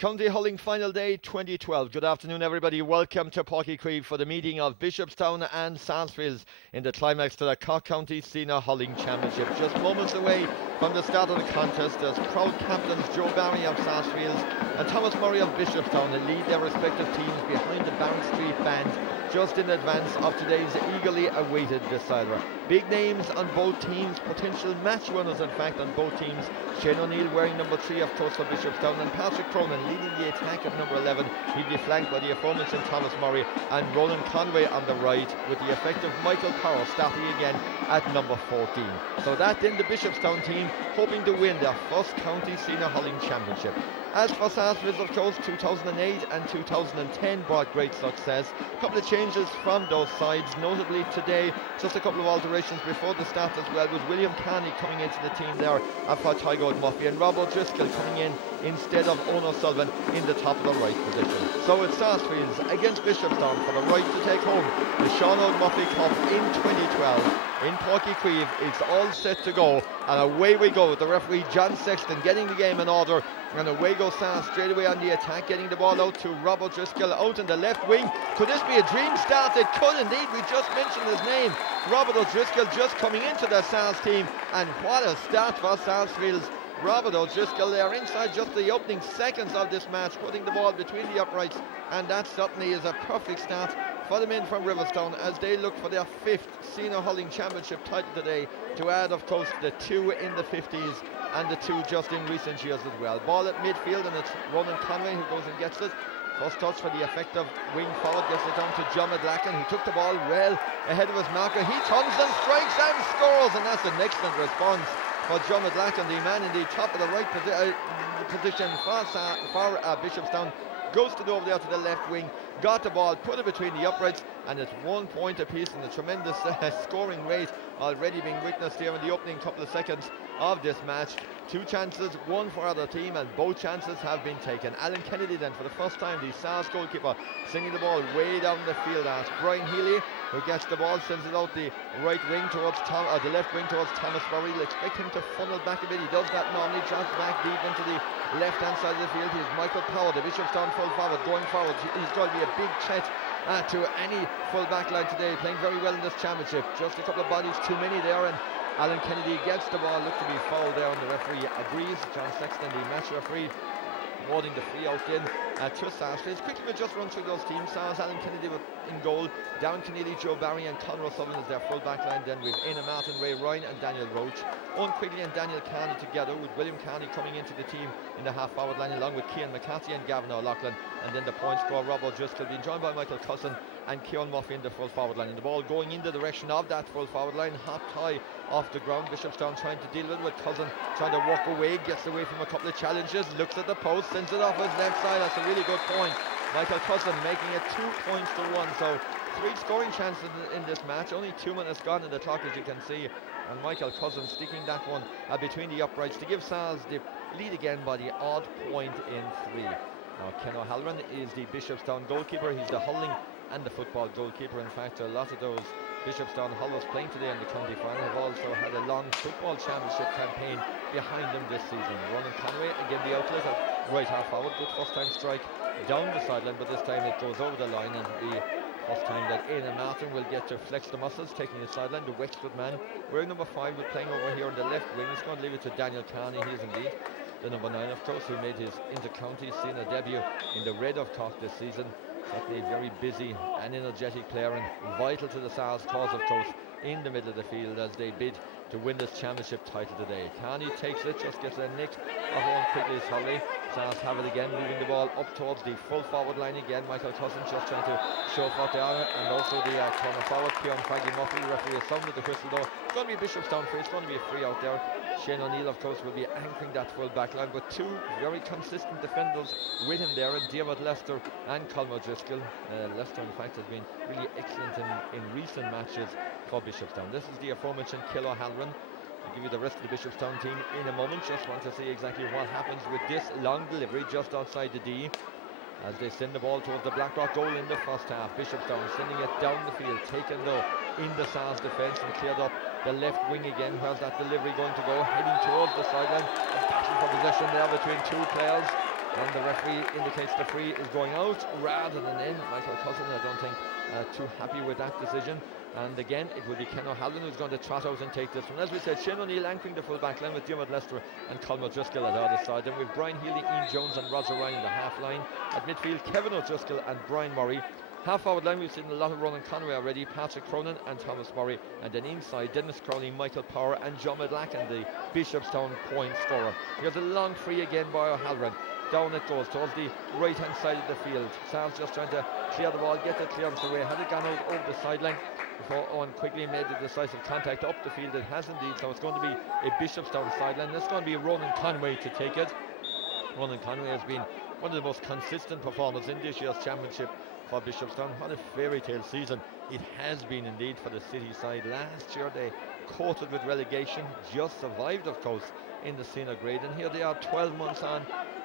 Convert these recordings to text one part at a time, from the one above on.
County Hurling Final Day 2012. Good afternoon, everybody. Welcome to Páirc Uí Chaoimh for the meeting of Bishopstown and Sarsfield in the climax to the Cork County Senior Hurling Championship. Just moments away from the start of the contest, as proud captains Joe Barry of Sarsfield and Thomas Murray of Bishopstown lead their respective teams behind the Barron Street band just in advance of today's eagerly awaited decider. Big names on both teams, potential match winners in fact on both teams. Shane O'Neill wearing number 3 of course for Bishopstown, and Patrick Cronin leading the attack at number 11. He'll be flanked by the aforementioned Thomas Murray and Roland Conway on the right, with the effective Michael Power starting again at number 14. So that then the Bishopstown team hoping to win their first county senior hurling championship. As for Sarsfield, of course, 2008 and 2010 brought great success. A couple of changes from those sides, notably today, just a couple of alterations before the start as well, with William Carney coming into the team there for Tygo Muffy, and Rob O'Driscoll coming in instead of Owen O'Sullivan in the top of the right position. So it's Sarsfields against Bishopstown for the right to take home the Sean O'Muffy Cup in 2012. In Páirc Uí Chaoimh, it's all set to go, and away we go. The referee John Sexton getting the game in order, and away goes Sars straight away on the attack, getting the ball out to Rob O'Driscoll out in the left wing. Could this be a dream start? It could indeed. We just mentioned his name, Robert O'Driscoll, just coming into the Sars team, and what a start for Sarsfields. Robert O'Driscoll there inside just the opening seconds of this match, putting the ball between the uprights, and that certainly is a perfect start for the men from Riverstown as they look for their 5th senior hurling championship title today, to add of course the 2 in the 50s and the 2 just in recent years as well. Ball at midfield, and it's Ronan Conway who goes and gets it. First touch for the effective wing forward, gets it down to John McLachlan, who took the ball well ahead of his marker. He turns and strikes and scores, and that's an excellent response for John McLachlan, the man in the top of the right position for Bishopstown. Goes to over there to the left wing, got the ball, put it between the uprights, and it's 1 point apiece, and a tremendous scoring rate already being witnessed here in the opening couple of seconds of this match. 2 chances, 1 for either team, and both chances have been taken. Alan Kennedy then for the first time, the Sars goalkeeper, sending the ball way down the field at Brian Healy, who gets the ball, sends it out the right wing towards the left wing towards Thomas Murray. You'll expect him to funnel back a bit. He does that normally, drops back deep into the left hand side of the field. Here's Michael Power, the Bishopstown full forward, going forward. He's going to be a big threat to any full back line today, playing very well in this championship. Just a couple of bodies too many there, and Alan Kennedy gets the ball, looked to be fouled there, and the referee agrees. John Sexton, the match referee, awarding the free out in to Sarsfield. Quickly we'll just run through those teams. Sars, Alan Kennedy in goal, Darren Keneally, Joe Barry and Conor O'Sullivan is their full back line. Then we've Éanna Martin, Ray Ryan and Daniel Roach. Owen Quigley and Daniel Carney together, with William Carney coming into the team in the half forward line, along with Cian McCarthy and Gavin O'Loughlin. And then the point scorer Rob O'Driscoll being joined by Michael Cusson and Kieran Murphy in the full forward line. And the ball going in the direction of that full forward line, hopped high off the ground. Bishopstown trying to deal with Cousin, trying to walk away, gets away from a couple of challenges, looks at the post, sends it off his left side. That's a really good point. Michael Cousin making it 2 points to 1. So 3 scoring chances in this match, only 2 minutes gone in the clock as you can see, and Michael Cousin sticking that one between the uprights to give Sars the lead again by the odd point in 3. Now Ken O'Halloran is the Bishopstown goalkeeper. He's the hurling and the football goalkeeper. In fact, a lot of those Bishopstown hurlers playing today in the county final have also had a long football championship campaign behind them this season. Ronan Conway, again the outlet at right half forward, good first time strike down the sideline, but this time it goes over the line, and the first time that Éanna Martin will get to flex the muscles, taking the sideline. The Wexford man, wearing number 5, will playing over here on the left wing. He's going to leave it to Daniel Carney. He is indeed the number 9, of course, who made his inter-county senior debut in the red of Cork this season. Certainly a very busy and energetic player, and vital to the Sars cause, of course, in the middle of the field as they bid to win this championship title today. Carney takes it, just gets a nick of Owen Quigley's volley. Sars have it again, moving the ball up towards the full forward line again. Michael Cousin just trying to show off what they are, and also the corner forward, Kieran Faggy Murphy. The referee has sounded the whistle though. It's going to be a Bishopstown free, it's going to be a free out there. Shane O'Neill, of course, will be anchoring that full back line, but 2 very consistent defenders with him there, and Diarmuid Lester and Colm O'Driscoll. Lester, in fact, has been really excellent in recent matches for Bishopstown. This is the aforementioned Ken O'Halloran. I'll give you the rest of the Bishopstown team in a moment. Just want to see exactly what happens with this long delivery just outside the D, as they send the ball towards the Blackrock goal in the first half. Bishopstown sending it down the field, taken though in the Sars defence, and cleared up the left wing again. Where's that delivery going to go? Heading towards the sideline, and battle for possession there between 2 players. And and the referee indicates the free is going out rather than in. Michael Cousin, I don't think too happy with that decision. And again, it will be Ken O'Halloran who's going to trot out and take this one. As we said, Shane O'Neill anchoring the full back line with Diarmuid Lester and Colm O'Driscoll at the other side. Then we've Brian Healy, Ian Jones and Roger Ryan in the half line. At midfield, Kevin O'Driscoll and Brian Murray. Half forward line, we've seen a lot of Ronan Conway already, Patrick Cronin and Thomas Murray. And then inside, Dennis Crowley, Michael Power and John McLachlan, the Bishopstown point scorer. Here's a long free again by O'Halloran. Down it goes towards the right hand side of the field. Sam's just trying to clear the ball, get the clearance away. Had it gone out over the sideline before Owen quickly made the decisive contact up the field. It has indeed, so it's going to be a Bishopstown sideline. It's going to be Ronan Conway to take it. Ronan Conway has been one of the most consistent performers in this year's championship for Bishopstown. What a fairy tale season it has been indeed for the city side. Last year they courted with relegation, just survived of course in the senior grade, and here they are 12 months on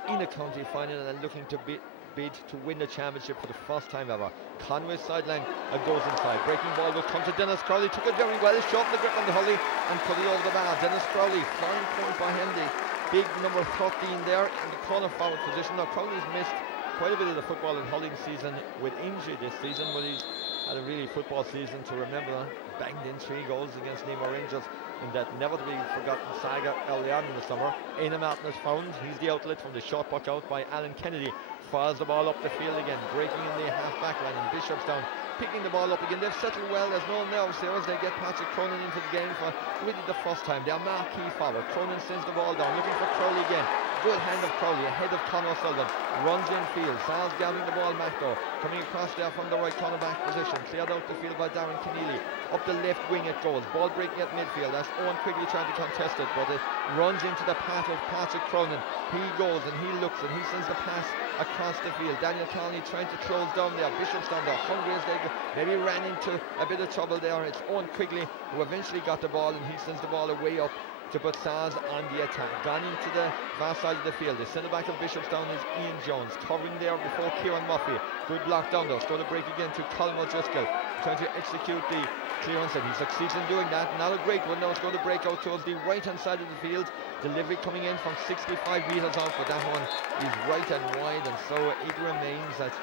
in a county final and looking to bid to win the championship for the first time ever. Conway's sideline goes inside. Breaking ball will come to Dennis Crowley. Took it very well. Shot the grip on the Hully and put it over the bar. Dennis Crowley, fine point by him. The big number 13 there in the corner forward position. Now Crowley's missed quite a bit of the football and hurling season with injury this season, but he's had a really football season to remember. Banged in 3 goals against Nemo Rangers in that never to be forgotten saga early on in the summer. Éanna Martin is found. He's the outlet from the short puck out by Alan Kennedy. Fires the ball up the field again, breaking in the half back line, and Bishopstown picking the ball up again. They've settled well. There's no nerves there as they get Patrick Cronin into the game for really the first time. Their marquee forward. Cronin sends the ball down, looking for Crowley again. Good hand of Crowley ahead of Conor Sullivan. Runs infield. Sal's gathering the ball back though. Coming across there from the right corner back position. Cleared out the field by Darren Keneally. Up the left wing it goes. Ball breaking at midfield. That's Owen Quigley trying to contest it, but it runs into the path of Patrick Cronin. He goes and he looks and he sends the pass across the field. Daniel Carney trying to close down there. Bishopstown they're hungry as they go. Maybe ran into a bit of trouble there. It's Owen Quigley who eventually got the ball, and he sends the ball away up to put Sars on the attack. Gone into the far side of the field. The centre back of Bishopstown is Ian Jones, covering there before Kieran Murphy. Good block down though. It's going to break again to Colm O'Driscoll, trying to execute the clearance, and he succeeds in doing that. Not a great one. Now it's going to break out towards the right hand side of the field. Delivery coming in from 65 metres out, but that one is right and wide, and so it remains at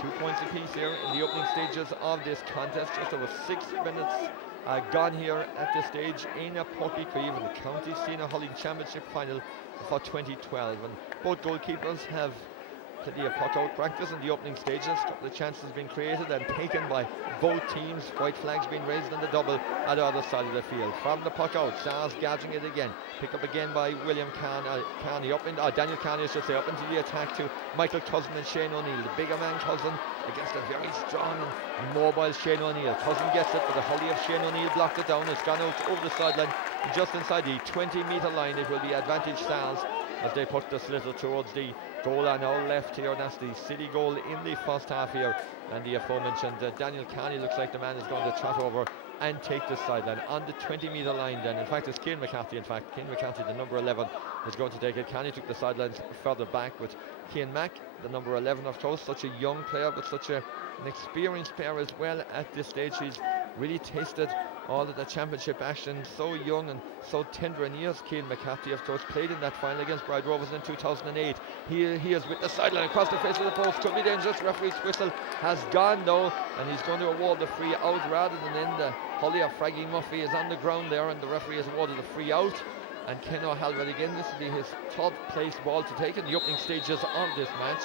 2 points apiece here in the opening stages of this contest. Just over 6 minutes gone here at this stage in a Porky Creve in the County Senior Hurling Championship final for 2012, and both goalkeepers have plenty of puck out practice in the opening stages. A couple of chances been created and taken by both teams. White flags being raised on the double at the other side of the field. From the puck out, Stars gathering it again. Picked up again by William Carney up in Daniel Carney, I should say, up into the attack to Michael Cousin and Shane O'Neill. The bigger man Cousin against a very strong and mobile Shane O'Neill. Cousin gets it, but the Hully of Shane O'Neill blocked it down. It's gone out over the sideline, just inside the 20-metre line. It will be advantage Stars as they put the sliotar towards the goal on our left here. That's the City goal in the first half here, and the aforementioned Daniel Carney looks like the man is going to trot over and take the sideline on the 20-metre line. Then in fact it's Cian McCarthy. Cian McCarthy, the number 11, is going to take it. Carney took the sidelines further back with Cian Mack, the number 11, of course, such a young player but such an experienced player as well at this stage. He's really tasted all of the championship action, so young and so tender in years. Cian McCarthy, of course, played in that final against Bride Rovers in 2008. He is with the sideline across the face of the post. Could be dangerous. Referee's whistle has gone though, and he's going to award the free out rather than in. The Hully of Fraggy Muffy is on the ground there, and the referee has awarded the free out. And Ken O'Halloran again, this will be his third place ball to take in the opening stages of this match.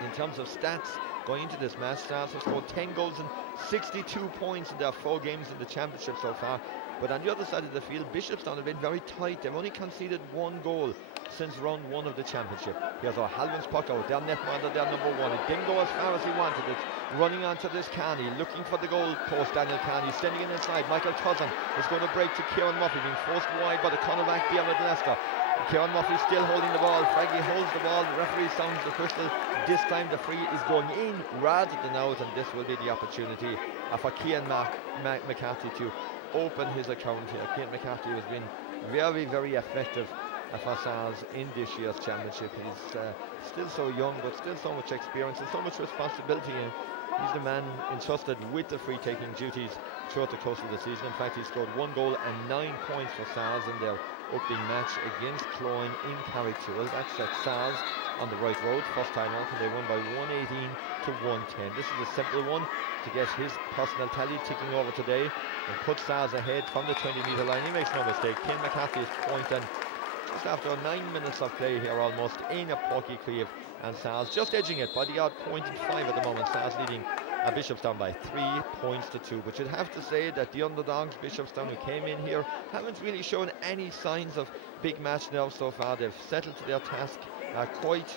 In terms of stats going into this match, Stars have scored 10 goals and 62 points in their 4 games in the championship so far. But on the other side of the field, Bishopstown have been very tight. They've only conceded 1 goal since round 1 of the championship. Here's O'Halloran's puck out. Their netminder, their number 1. It didn't go as far as he wanted it. Running onto this Carney, looking for the goal post. Daniel Carney standing in inside. Michael Cousin is going to break to Kieran Murphy, being forced wide by the cornerback Diarmuid Lester. Kieran Murphy still holding the ball. Fraggy holds the ball. The referee sounds the whistle. This time the free is going in rather than out, and this will be the opportunity for Cian McCarthy to open his account here. Cian McCarthy has been very, very effective for Sars in this year's championship. He's still so young, but still so much experience and so much responsibility, and he's the man entrusted with the free-taking duties throughout the course of the season. In fact, he scored 1 goal and 9 points for Sars in their opening match against Cloyne in Carricktool. That set Sars on the right road. First time out, and they won by 118 to 110. This is a simple one to get his personal tally ticking over today and put Sars ahead from the 20-metre line. He makes no mistake. Ken McCarthy is pointing just after 9 minutes of play here almost in a Páirc Uí Chaoimh, and Sars just edging it by the odd point and 5 at the moment. Sars leading Bishopstown by 3 points to 2. But you'd have to say that the underdogs, Bishopstown, who came in here, haven't really shown any signs of big match now so far. They've settled to their task quite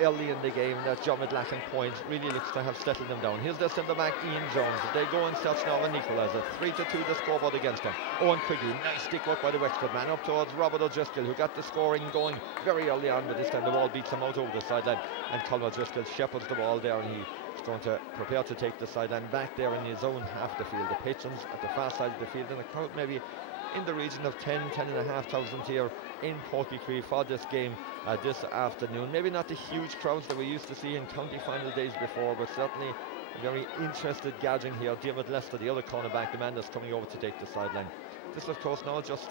early in the game. That John lacking points really looks to have settled them down. Here's the centre back Ian Jones. They go and search now of an equaliser. 3-2 the scoreboard against them. Owen Quigley, nice stick work by the Wexford man up towards Robert O'Driscoll, who got the scoring going very early on, but this time the ball beats him out over the sideline, and Colm O'Driscoll shepherds the ball there, and he's going to prepare to take the sideline back there in his own half the field. The patrons at the far side of the field, and a crowd maybe in the region of 10,500 here in Páirc Uí Chaoimh for this game this afternoon. Maybe not the huge crowds that we used to see in county final days before, but certainly a very interested gathering here. Diarmuid Lester, the other cornerback, the man that's coming over to take the sideline. This, of course, now just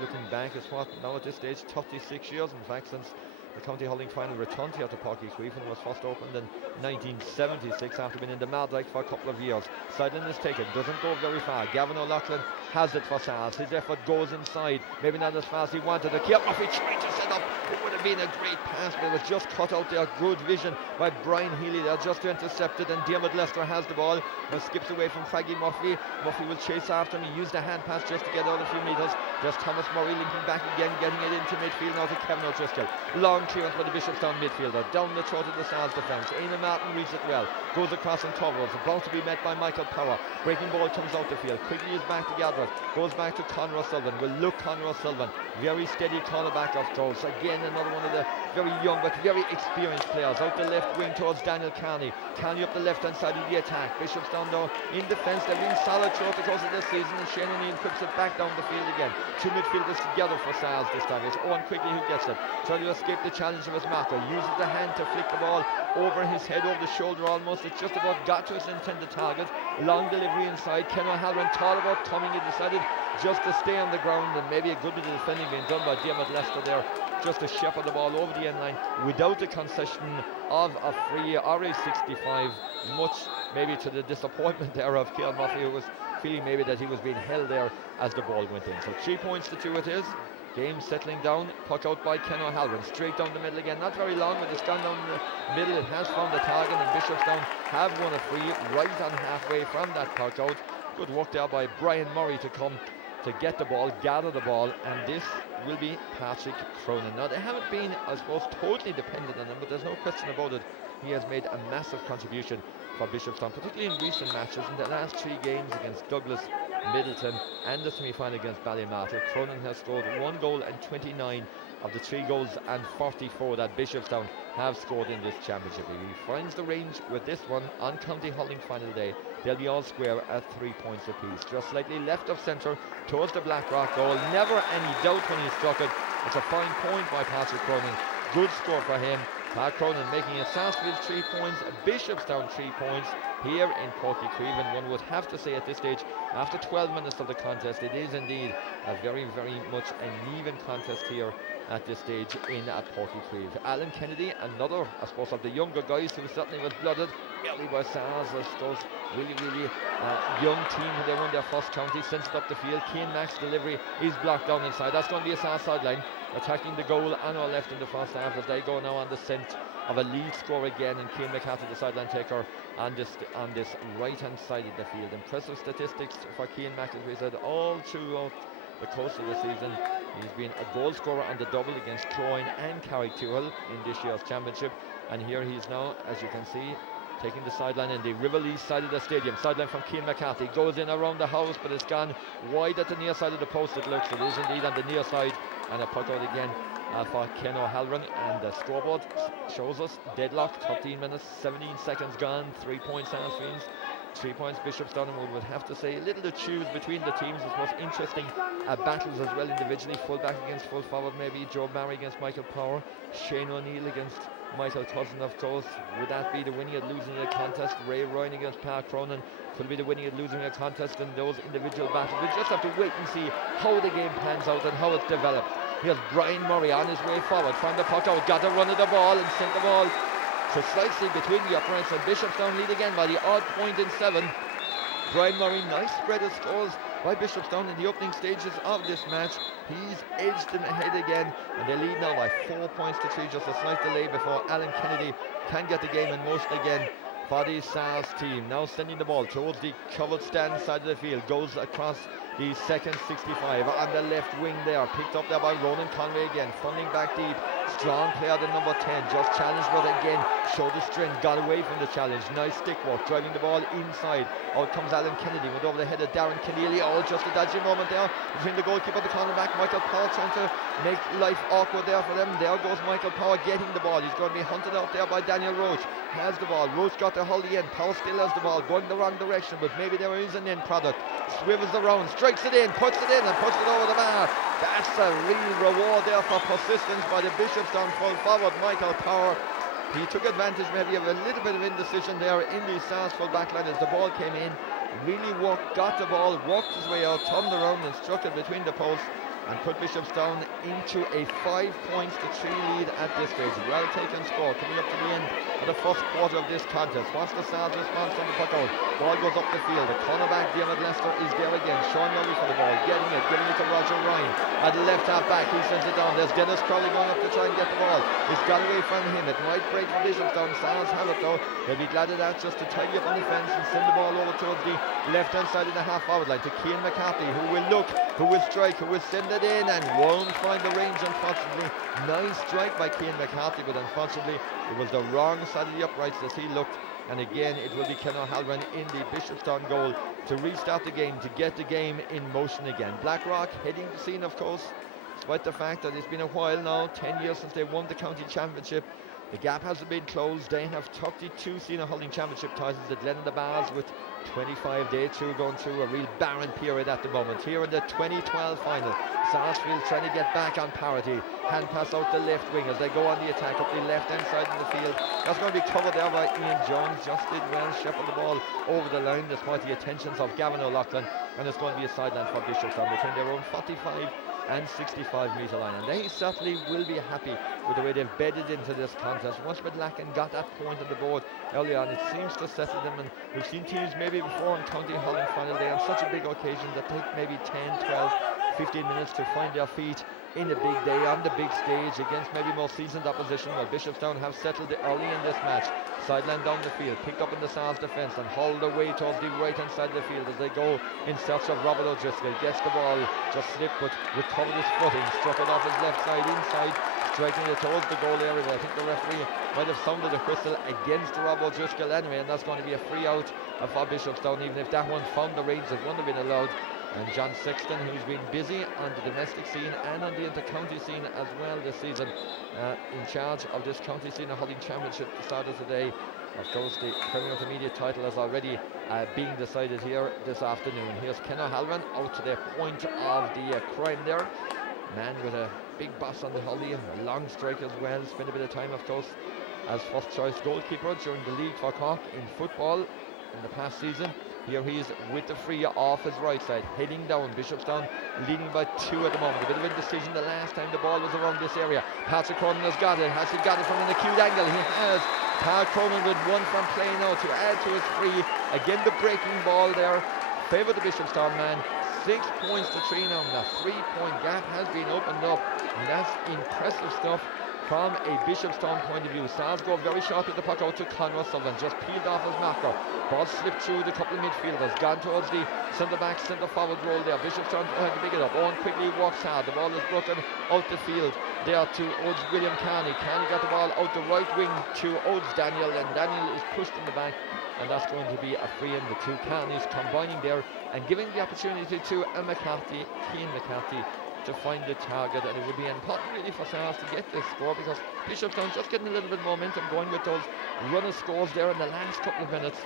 looking back, is what now at this stage 36 years, in fact, since the county hurling final returned here to Páirc Uí Chaoimh, and was first opened in 1976 after being in the Mardyke for a couple of years. Sideline is taken, doesn't go very far. Gavin O'Loughlin has it for Sars. His effort goes inside, maybe not as fast as he wanted to. Keir Murphy trying to set up. It would have been a great pass, but it was just cut out there. Good vision by Brian Healy there, just to intercept it, and Diarmuid Lester has the ball and skips away from Faggy Murphy. Murphy will chase after him. He used a hand pass just to get out a few metres. There's Thomas Murray linking back again, getting it into midfield now to Kevin O'Driscoll. Long clearance by the Bishopstown midfielder, down the throat of the Sars defence. Éanna Martin reads it well, goes across and covers, about to be met by Michael Power. Breaking ball comes out the field, quickly is back to gather it, goes back to Conor O'Sullivan. Will look Conor O'Sullivan, very steady cornerback of goals. Again, another one of the very young but very experienced players. Out the left wing towards Daniel Carney. Carney up the left hand side of the attack. Bishopstown though in defence, they've been solid throughout the course of this season, and Shane O'Neill clips it back down the field again. Two midfielders together for Sars this time. It's Owen Quigley who gets it, trying to escape the challenge of his marker, uses the hand to flick the ball over his head, over the shoulder almost. It's just about got to his intended target. Long delivery inside. Ken O'Halloran thought about coming. He decided just to stay on the ground, and maybe a good bit of defending being done by Diarmuid Lester there, just to shepherd the ball over the end line without the concession of a free or a 65, much maybe to the disappointment there of Keir Murphy, who was feeling maybe that he was being held there as the ball went in. So 3 points to 2 it is. Game settling down, puck out by Ken O'Halloran, straight down the middle again, not very long, but it's gone down the middle. It has found the target, and Bishopstown have won a free right on halfway from that puck out. Good work there by Brian Murray to come to get the ball, gather the ball, and this will be Patrick Cronin. Now, they haven't been, I suppose, totally dependent on him, but there's no question about it. He has made a massive contribution for Bishopstown, particularly in recent matches. In the last 3 games against Douglas, Middleton, and the semi-final against Ballymartyr, Cronin has scored 1 goal and 29 of the 3 goals and 44 that Bishopstown have scored in this championship. He finds the range with this one on County Hurling final day. They'll be all square at 3 points apiece. Just slightly left of centre towards the Blackrock goal. Never any doubt when he struck it. It's a fine point by Patrick Cronin. Good score for him. Pat Cronin making it Sarsfield 3 points, Bishopstown 3 points here in Páirc Uí Chaoimh. And one would have to say at this stage, after 12 minutes of the contest, it is indeed a very, very much an even contest here at this stage in Páirc Uí Chaoimh. Alan Kennedy, another, I suppose, of the younger guys who certainly was blooded early by Sars. Those really young team who they won their first county, sends it up the field. Cian Mack's delivery is blocked down inside. That's going to be a Sars sideline, attacking the goal on our left in the first half as they go now on the scent of a lead score again, and Cian McCarthy, the sideline taker, on this right hand side of the field. Impressive statistics for Cian Mack, as we said, all throughout the course of the season. He's been a goal scorer on the double against Cloyne and Carrick-Tuhill in this year's championship, and here he is now, as you can see, taking the sideline in the Riverlea side of the stadium. Sideline from Cian McCarthy, goes in around the house, but it's gone wide at the near side of the post. It looks, it is indeed on the near side, and a puck out again for Ken O'Halloran, and the scoreboard shows us deadlock, 13 minutes 17 seconds gone. 3 points Sarsfield, 3 points Bishopstown, and we would have to say a little to choose between the teams. It's most interesting battles as well individually. Full-back against full forward, maybe Joe Barry against Michael Power, Shane O'Neill against Michael Cousin, of course. Would that be the winning and losing of the contest? Ray Ryan against Pat Cronin could be the winning and losing of the contest in those individual battles. We just have to wait and see how the game pans out and how it develops. Here's Brian Murray on his way forward, find the puck out, got a run of the ball and sent the ball precisely between the uprights, and Bishopstown lead again by the odd point in 7. Brian Murray, nice spread of scores by Bishopstown in the opening stages of this match. He's edged them ahead again, and they lead now by 4 points to 3, just a slight delay before Alan Kennedy can get the game in motion again for the Sars team. Now sending the ball towards the covered stand side of the field, goes across the second 65 on the left wing there, picked up there by Ronan Conway again, funding back deep. Strong player, the number 10, just challenged, but again showed the strength, got away from the challenge. Nice stick work, driving the ball inside. Out comes Alan Kennedy, went over the head of Darren Keneally. Oh, just a dodgy moment there between the goalkeeper and the cornerback. Michael Power trying to make life awkward there for them. There goes Michael Power getting the ball. He's going to be hunted out there by Daniel Roach. Has the ball, Roach got the hold in. Power still has the ball, going the wrong direction, but maybe there is an end product. Swivels around, strikes it in, puts it in, and puts it over the bar. That's a real reward there for persistence by the Bishopstown full forward, Michael Power. He took advantage maybe of a little bit of indecision there in the Sarsfield backline as the ball came in. Really worked, got the ball, walked his way out, turned around and struck it between the posts and put Bishopstown into a 5 points to 3 lead at this stage. Well taken score coming up to the end of the first quarter of this contest. What's the Sars response on the puck out? Ball goes up the field. The cornerback Diarmaid Lester is there again. Sean Young for the ball, getting it, giving it to Roger Ryan at the left half back. He sends it down. There's Dennis Crowley going up to try and get the ball. It's got away from him. It might break for Bishopstown. Sars have it though. They'll be glad of that, just to tidy up on the fence and send the ball over towards the left hand side of the half forward line to Cian McCarthy, who will look, who will strike, who will send it in and won't find the range, unfortunately. Nice strike by Cian McCarthy, but unfortunately it was the wrong side of the uprights as he looked. And again, it will be Ken O'Halloran in the Bishopstown goal to restart the game, to get the game in motion again. Blackrock heading the scene, of course, despite the fact that it's been a while now, 10 years since they won the county championship. The gap hasn't been closed. They have 32 senior hurling championship titles at Glen the Bars, with 25. They too going through a real barren period at the moment. Here in the 2012 final, Sarsfield trying to get back on parity. Hand pass out the left wing as they go on the attack up the left hand side of the field. That's going to be covered there by Ian Jones. Just did well, shepherd the ball over the line despite the attentions of Gavin O'Loughlin, and it's going to be a sideline for Bishopstown between their own 45 and 65 metre line, and they certainly will be happy with the way they've bedded into this contest. Once Midlacken got that point on the board early on, it seems to settle them, and we've seen teams maybe before in county hurling final day on such a big occasion that take maybe 10, 12, 15 minutes to find their feet in a big day on the big stage against maybe more seasoned opposition. Well, Bishopstown have settled it early in this match. Sideline down the field, picked up in the Sars defence and hauled away towards the right hand side of the field as they go in search of Robert O'Driscoll. Gets the ball, just slipped but recovered his footing, struck it off his left side inside, striking it towards the goal area. I think the referee might have sounded a whistle against Robert O'Driscoll anyway, and that's going to be a free out for Bishopstown. Even if that one found the range, it wouldn't have been allowed. And John Sexton, who's been busy on the domestic scene and on the inter-county scene as well this season, in charge of this county senior hurling championship to start of today. Of course, the Premier Intermediate title is already being decided here this afternoon. Here's Ken O'Halloran out to the point of the crime there. Man with a big boss on the hurley, a long strike as well. Spent a bit of time, of course, as first choice goalkeeper during the league for Cork in football in the past season. Here he is with the free off his right side, heading down. Bishopstown leading by 2 at the moment. A bit of indecision the last time the ball was around this area. Patrick Cronin has got it. Has he got it from an acute angle? He has. Carl Cronin with one from play now to add to his free. Again, the breaking ball there favoured the Bishopstown man. 6 points to 3 now. The 3-point gap has been opened up, and that's impressive stuff from a Bishopstown point of view. Sars go very sharp with the puck out to Conor Sullivan, just peeled off his marker. Ball slipped through the couple of midfielders, gone towards the centre-back, centre-forward role there. Bishopstown had to pick it up. Owen quickly walks hard. The ball is broken out the field there to Odes William Carney. Carney got the ball out the right wing to Odes Daniel, and Daniel is pushed in the back, and that's going to be a free in. The two Carneys combining there and giving the opportunity to McCarthy, Cian McCarthy, to find the target. And it would be important really for Sars to get this score, because Bishopstown just getting a little bit of momentum going with those runner scores there in the last couple of minutes.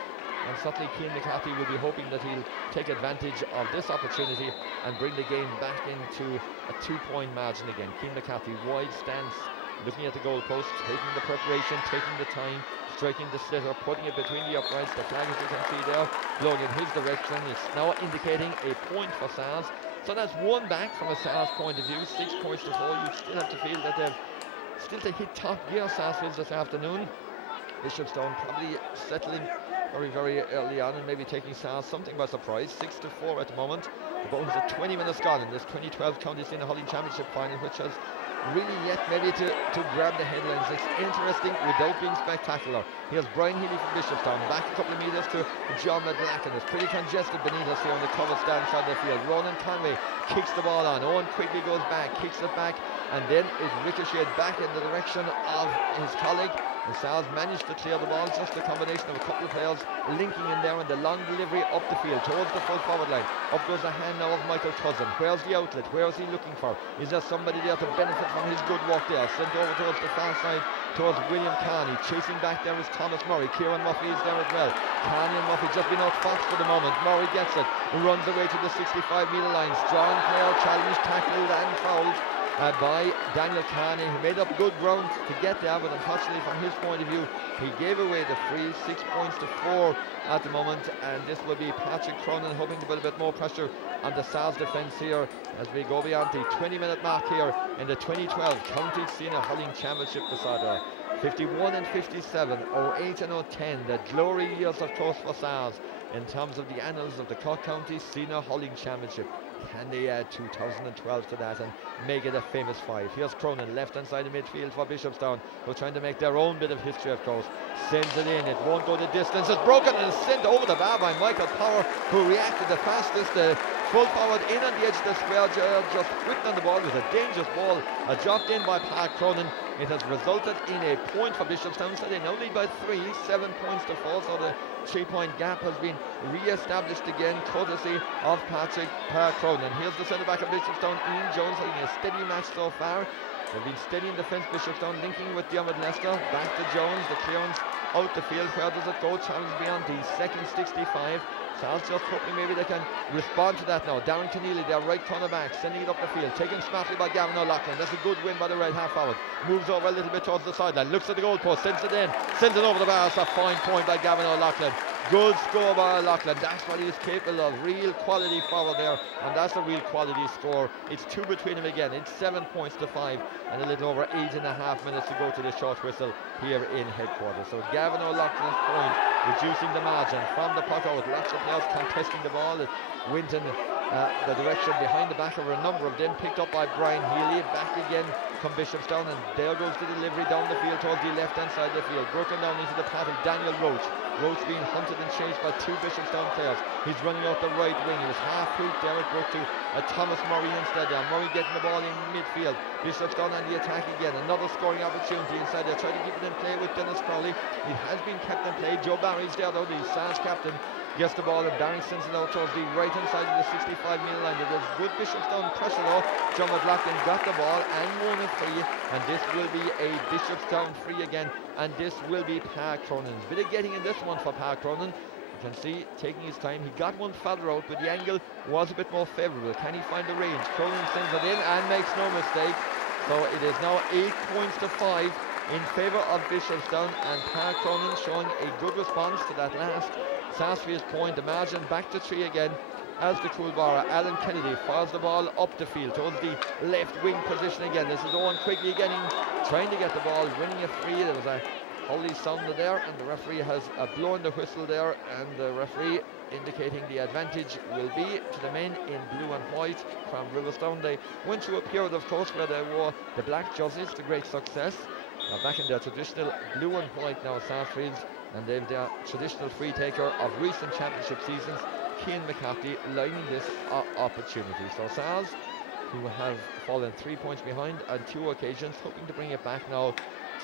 And certainly Cian McCarthy will be hoping that he'll take advantage of this opportunity and bring the game back into a 2-point margin again. Cian McCarthy, wide stance, looking at the goalpost, taking the preparation, taking the time, striking the sliotar, putting it between the uprights. The flag, as you can see there, blowing in his direction. It's now indicating a point for Sars. So that's one back from a Sars point of view, 6 points to 4. You still have to feel that they've still to hit top gear, Sarsfield, this afternoon. Bishopstown probably settling very, very early on and maybe taking Sars something by surprise. 6-4 at the moment. The Bones are 20 minutes gone in this 2012 County Senior Hurling Championship final, which has really yet maybe to grab the headlines. It's interesting without being spectacular. Here's Brian Healy from Bishopstown, back a couple of metres to John McLaughlin. It's pretty congested beneath us here on the covered stand side of the field. Ronan Conway kicks the ball on. Owen quickly goes back, kicks it back, and then it ricocheted back in the direction of his colleague. The Sars managed to clear the ball, just a combination of a couple of players linking in there, and the long delivery up the field towards the full forward line. Up goes the hand now of Michael Cousin. Where's the outlet? Where is he looking for? Is there somebody there to benefit from his good work there? Sent over towards the far side, towards William Carney. Chasing back there is Thomas Murray. Kieran Murphy is there as well. Carney and Murphy just been out fast for the moment. Murray gets it, runs away to the 65-metre line. Strong player, challenged, tackled and fouled by Daniel Carney, who made up good ground to get there, but unfortunately from his point of view he gave away the free. 6 points to 4 at the moment, and this will be Patrick Cronin hoping to put a bit more pressure on the Sars defence here as we go beyond the 20-minute mark here in the 2012 County Senior Hurling Championship decider. 51-57, 08-10, the glory years of course for Sars in terms of the annals of the Cork County Senior Hurling Championship. Can they add 2012 to that and make it a famous 5? Here's Cronin, left hand side of midfield for Bishopstown, who are trying to make their own bit of history of course. Sends it in, it won't go the distance, it's broken and it's sent over the bar by Michael Power, who reacted the fastest. The full forward in on the edge of the square, just whipped on the ball. It was a dangerous ball, dropped in by Park Cronin. It has resulted in a point for Bishopstown, so they now lead by 3, 7 points to 4, so the 3-point gap has been re-established again, courtesy of Patrick Cronin. Here's the centre back of Bishopstown, Ian Jones, having a steady match so far. They've been steady in defence, Bishopstown, linking with Dermot Lester. Back to Jones, the clearance out the field. Where does it go? Challenge beyond the second 65. Sars just hoping maybe they can respond to that now. Darren Keneally, their right cornerback, sending it up the field, taken smartly by Gavin O'Loughlin. That's a good win by the right half forward. Moves over a little bit towards the sideline, looks at the goalpost, sends it in, sends it over the bar. It's a fine point by Gavin O'Loughlin. Good score by O'Loughlin. That's what he was capable of. Real quality forward there, and that's a real quality score. It's 2 between them again. It's 7 points to 5, and a little over 8.5 minutes to go to the short whistle here in headquarters. So Gavin O'Loughlin's point, reducing the margin from the puck out. Lots of players contesting the ball. It went in the direction behind the back of a number of them, picked up by Brian Healy. Back again from Bishopstown, and there goes the delivery down the field towards the left hand side of the field, broken down into the path of Daniel Roach. Roach being hunted and chased by 2 Bishopstown players. He's running out the right wing. He was half hooked there. It broke to Thomas Murray instead there. Murray getting the ball in midfield. Bishopstown on the attack again. Another scoring opportunity inside there. Trying to keep it in play with Dennis Crowley. It has been kept in play. Joe Barry's there though, the Sars captain. Gets the ball, and Barry sends it out towards the right hand side of the 65-metre line. There was good Bishopstown pressure though. John McLaughlin got the ball and won it free, and this will be a Bishopstown free again, and this will be Park Cronin. Bit of getting in this one for Park Cronin. You can see taking his time. He got one further out, but the angle was a bit more favourable. Can he find the range? Cronin sends it in and makes no mistake. So it is now 8 points to 5 in favour of Bishopstown, and Park Cronin showing a good response to that last Sarsfield point. The margin back to 3 again as the Coolborough. Alan Kennedy fires the ball up the field towards the left wing position again. This is Owen Quigley trying to get the ball, winning a free. There was a holy sound there, and the referee has blown the whistle there, and the referee indicating the advantage will be to the men in blue and white from Riverstone. They went through a period of course where they wore the black jerseys to great success. Now back in their traditional blue and white now, Sarsfield, and they've their traditional free taker of recent championship seasons, Cian McCarthy, lining this opportunity. So Sars, who have fallen 3 points behind on 2 occasions, hoping to bring it back now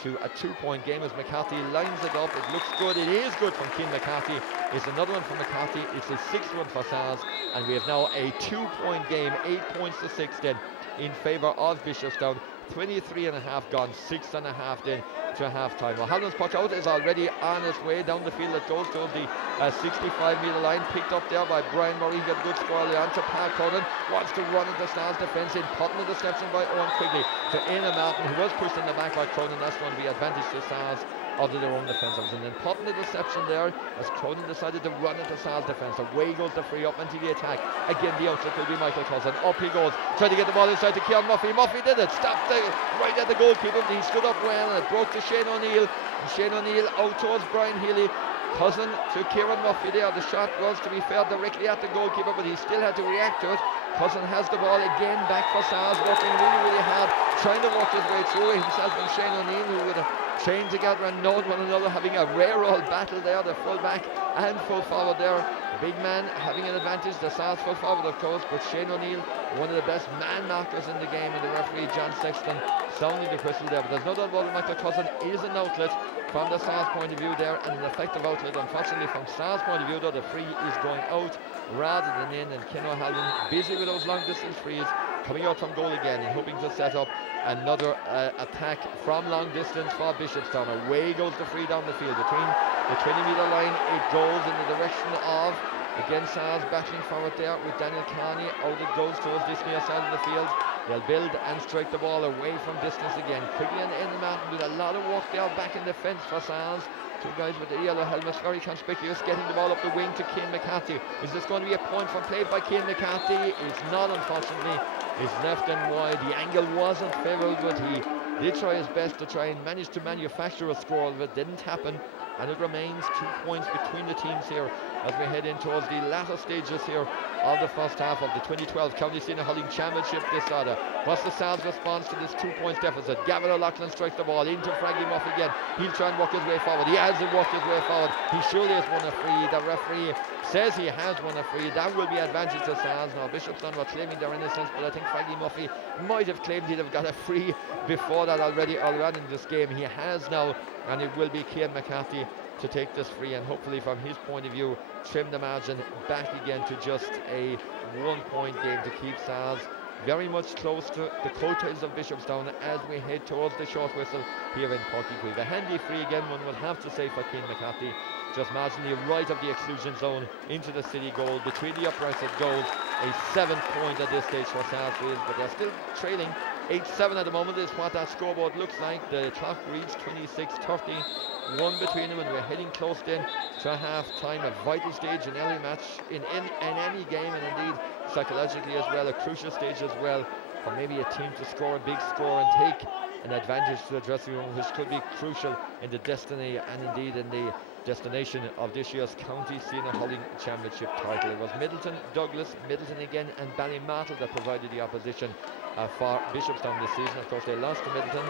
to a 2-point game as McCarthy lines it up. It looks good. It is good from Cian McCarthy. It's another one from McCarthy. It's his 6th one for Sars, and we have now a 2-point game, 8 points to 6 then in favour of Bishopstown. 23.5 gone, 6.5 then to half-time. O'Halloran's puck out is already on its way down the field. It goes towards the 65-metre line, picked up there by Brian Murray. He got a good score there onto Park Cronin. Wants to run into Stars defence in, putting the deception by Owen Quigley to Éanna Martin, who was pushed in the back by Cronin. That's going to be advantage to Stars out of their own defensives. And then putting the deception there as Cronin decided to run into Stars defence. Away goes the free up into the attack. Again, the outlet will be Michael Cousin. Up he goes, trying to get the ball inside to Ciaran Murphy. Murphy did it, stopped right at the goalkeeper. He stood up well and it broke to Shane O'Neill. And Shane O'Neill out towards Brian Healy. Cousin to Ciaran Murphy there. The shot was, to be fair, directly at the goalkeeper, but he still had to react to it. Cousin has the ball again back for Stars, working really, really hard, trying to work his way through himself and Shane O'Neill, who would have trained together and known one another, having a rare old battle there, the full back and full forward there. The big man having an advantage, the Stars full forward of course, but Shane O'Neill, one of the best man markers in the game, and the referee John Sexton sounding the whistle there. But there's no doubt about it, Michael Cousin is an outlet from the Stars point of view there, and an effective outlet. Unfortunately from Stars point of view though, the free is going out rather than in, and Ken O'Halloran busy with those long distance frees, coming out from goal again and hoping to set up another attack from long distance for Bishopstown. Away goes the free down the field between the 20-metre line. It goes in the direction of, again, Stars battling for it there with Daniel Carney. Out it goes towards this near side of the field. They'll build and strike the ball away from distance again. Quigley and Éanna Martin with a lot of work there back in defence for Stars. Two guys with the yellow helmets, very conspicuous, getting the ball up the wing to Cian McCarthy. Is this going to be a point from play by Cian McCarthy? It's not, unfortunately. It's left and wide. The angle wasn't favourable, but he did try his best to try and manage to manufacture a score, but it didn't happen. And it remains 2 points between the teams here as we head in towards the latter stages here of the first half of the 2012 County Senior Hurling Championship disorder. What's the Stars' response to this 2 points deficit? Gavin O'Loughlin strikes the ball into Frankie Murphy again. He'll try and work his way forward. He hasn't worked his way forward. He surely has won a free. The referee says he has won a free. That will be advantage to Stars. Now Bishopstown were claiming their innocence, but I think Frankie Murphy might have claimed he'd have got a free before that already on in this game. He has now, and it will be Cian McCarthy to take this free, and hopefully from his point of view trim the margin back again to just a 1 point game to keep Stars very much close to the coattails of Bishopstown as we head towards the short whistle here in Páirc Uí Chaoimh. A handy free again, one would have to say, for Cian McCarthy, just marginally right of the exclusion zone into the city goal, between the uprights it goes. A 7 point at this stage for Sarsfield, but they're still trailing 8-7 at the moment is what that scoreboard looks like. The clock reads 26-30, one between them, and we're heading close then to half time. A vital stage in any match, in any game, and indeed psychologically as well, a crucial stage as well for maybe a team to score a big score and take an advantage to the dressing room, which could be crucial in the destiny and indeed in the destination of this year's County Senior Hurling Championship title. It was Middleton, Douglas, Middleton again, and Ballymartle that provided the opposition for Bishopstown this season. Of course, they lost to Middleton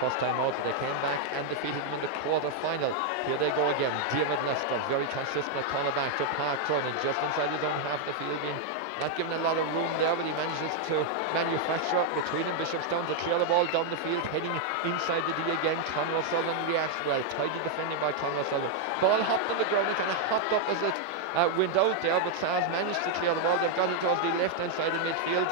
first time out, but they came back and defeated them in the quarter-final. Here they go again. David Lester, very consistent at cornerback to Park Cronin, just inside his own half the field, being not given a lot of room there, but he manages to manufacture between him Bishopstown to clear the ball down the field, heading inside the D again. Conor O'Sullivan reacts well, tidy defending by Conor O'Sullivan. Ball hopped on the ground and kind of hopped up as it went out there, but Stars managed to clear the ball. They've got it towards the left hand side of midfield.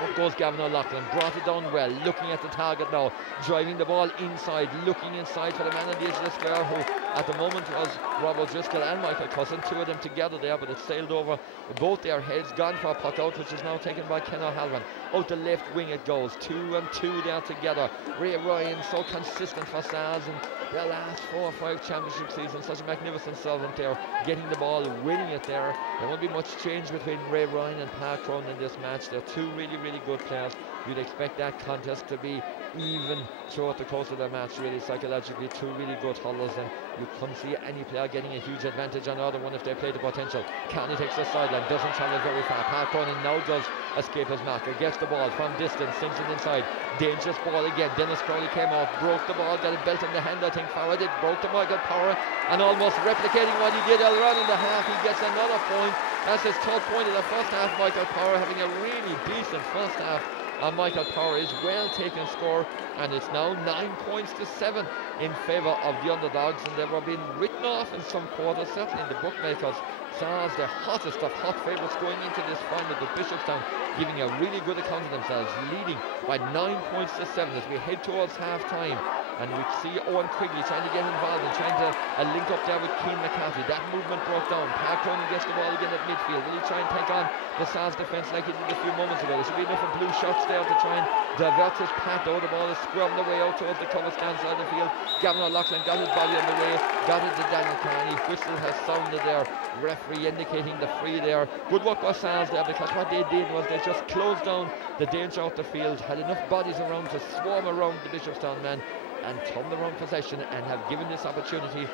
Up goes Gavin O'Loughlin, brought it down well, looking at the target now, driving the ball inside, looking inside for the man on the edge of the square, who at the moment was Rob O'Driscoll and Michael Cousin, two of them together there, but it sailed over both their heads, gone for a puck out, which is now taken by Ken O'Halloran. Out the left wing it goes, 2 and 2 there together. Ray Ryan, so consistent for Stars in the last 4 or 5 championship seasons, such a magnificent servant there, getting the ball, winning it there. There won't be much change between Ray Ryan and Park Cronin in this match. They're two really good players. You'd expect that contest to be even throughout the course of the match, really psychologically. Two really good hurlers, and you couldn't see any player getting a huge advantage on the other one if they play the potential. Carney takes the sideline, doesn't travel very far. Park Cronin now does escape his marker, gets the ball from distance, sends it inside. Dangerous ball again. Dennis Crowley came off, broke the ball, got a belt in the hand, I think forward. It broke to Michael Power, and almost replicating what he did earlier on in the half, he gets another point. That's his third point in the first half. Michael Power having a really decent first half. And Michael Power is well taken score, and it's now 9-7 in favour of the underdogs, and they were being written off in some quarters, certainly in the bookmakers. Stars, the hottest of hot favourites going into this final, the Bishopstown giving a really good account of themselves, leading by 9-7 as we head towards half time. And we see Owen Quigley trying to get involved and trying to link up there with Keane McCarthy. That movement broke down. Pat Cronin gets the ball again at midfield. Will he try and take on the Sars defence like he did a few moments ago? There should be enough of blue shots there to try and divert his path, though. The ball is scrubbed away out towards the cover stand side of the field. Gavin O'Loughlin got his body on the way, got it to Daniel Carney. Whistle has sounded there. Referee indicating the free there. Good work by Sars there, because what they did was they just closed down the danger out the field, had enough bodies around to swarm around the Bishopstown man and turn the wrong possession, and have given this opportunity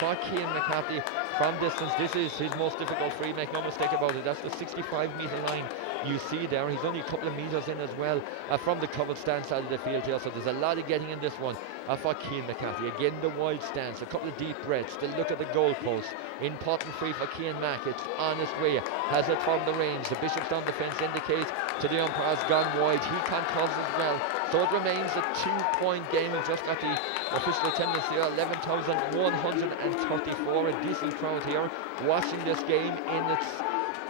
for Keane McCarthy from distance. This is his most difficult free, make no mistake about it. That's the 65-metre line you see there. He's only a couple of metres in as well from the covered stand side of the field here, so there's a lot of getting in this one for Keane McCarthy. Again, the wide stance, a couple of deep breaths, the look at the goalpost. Important free for Keane Mack. It's on its way, has it from the range. The Bishopstown defence indicates to the umpires gone wide. He concurs as well. So it remains a 2-point game. We've just got the official attendance here, 11,134. A decent crowd here watching this game in its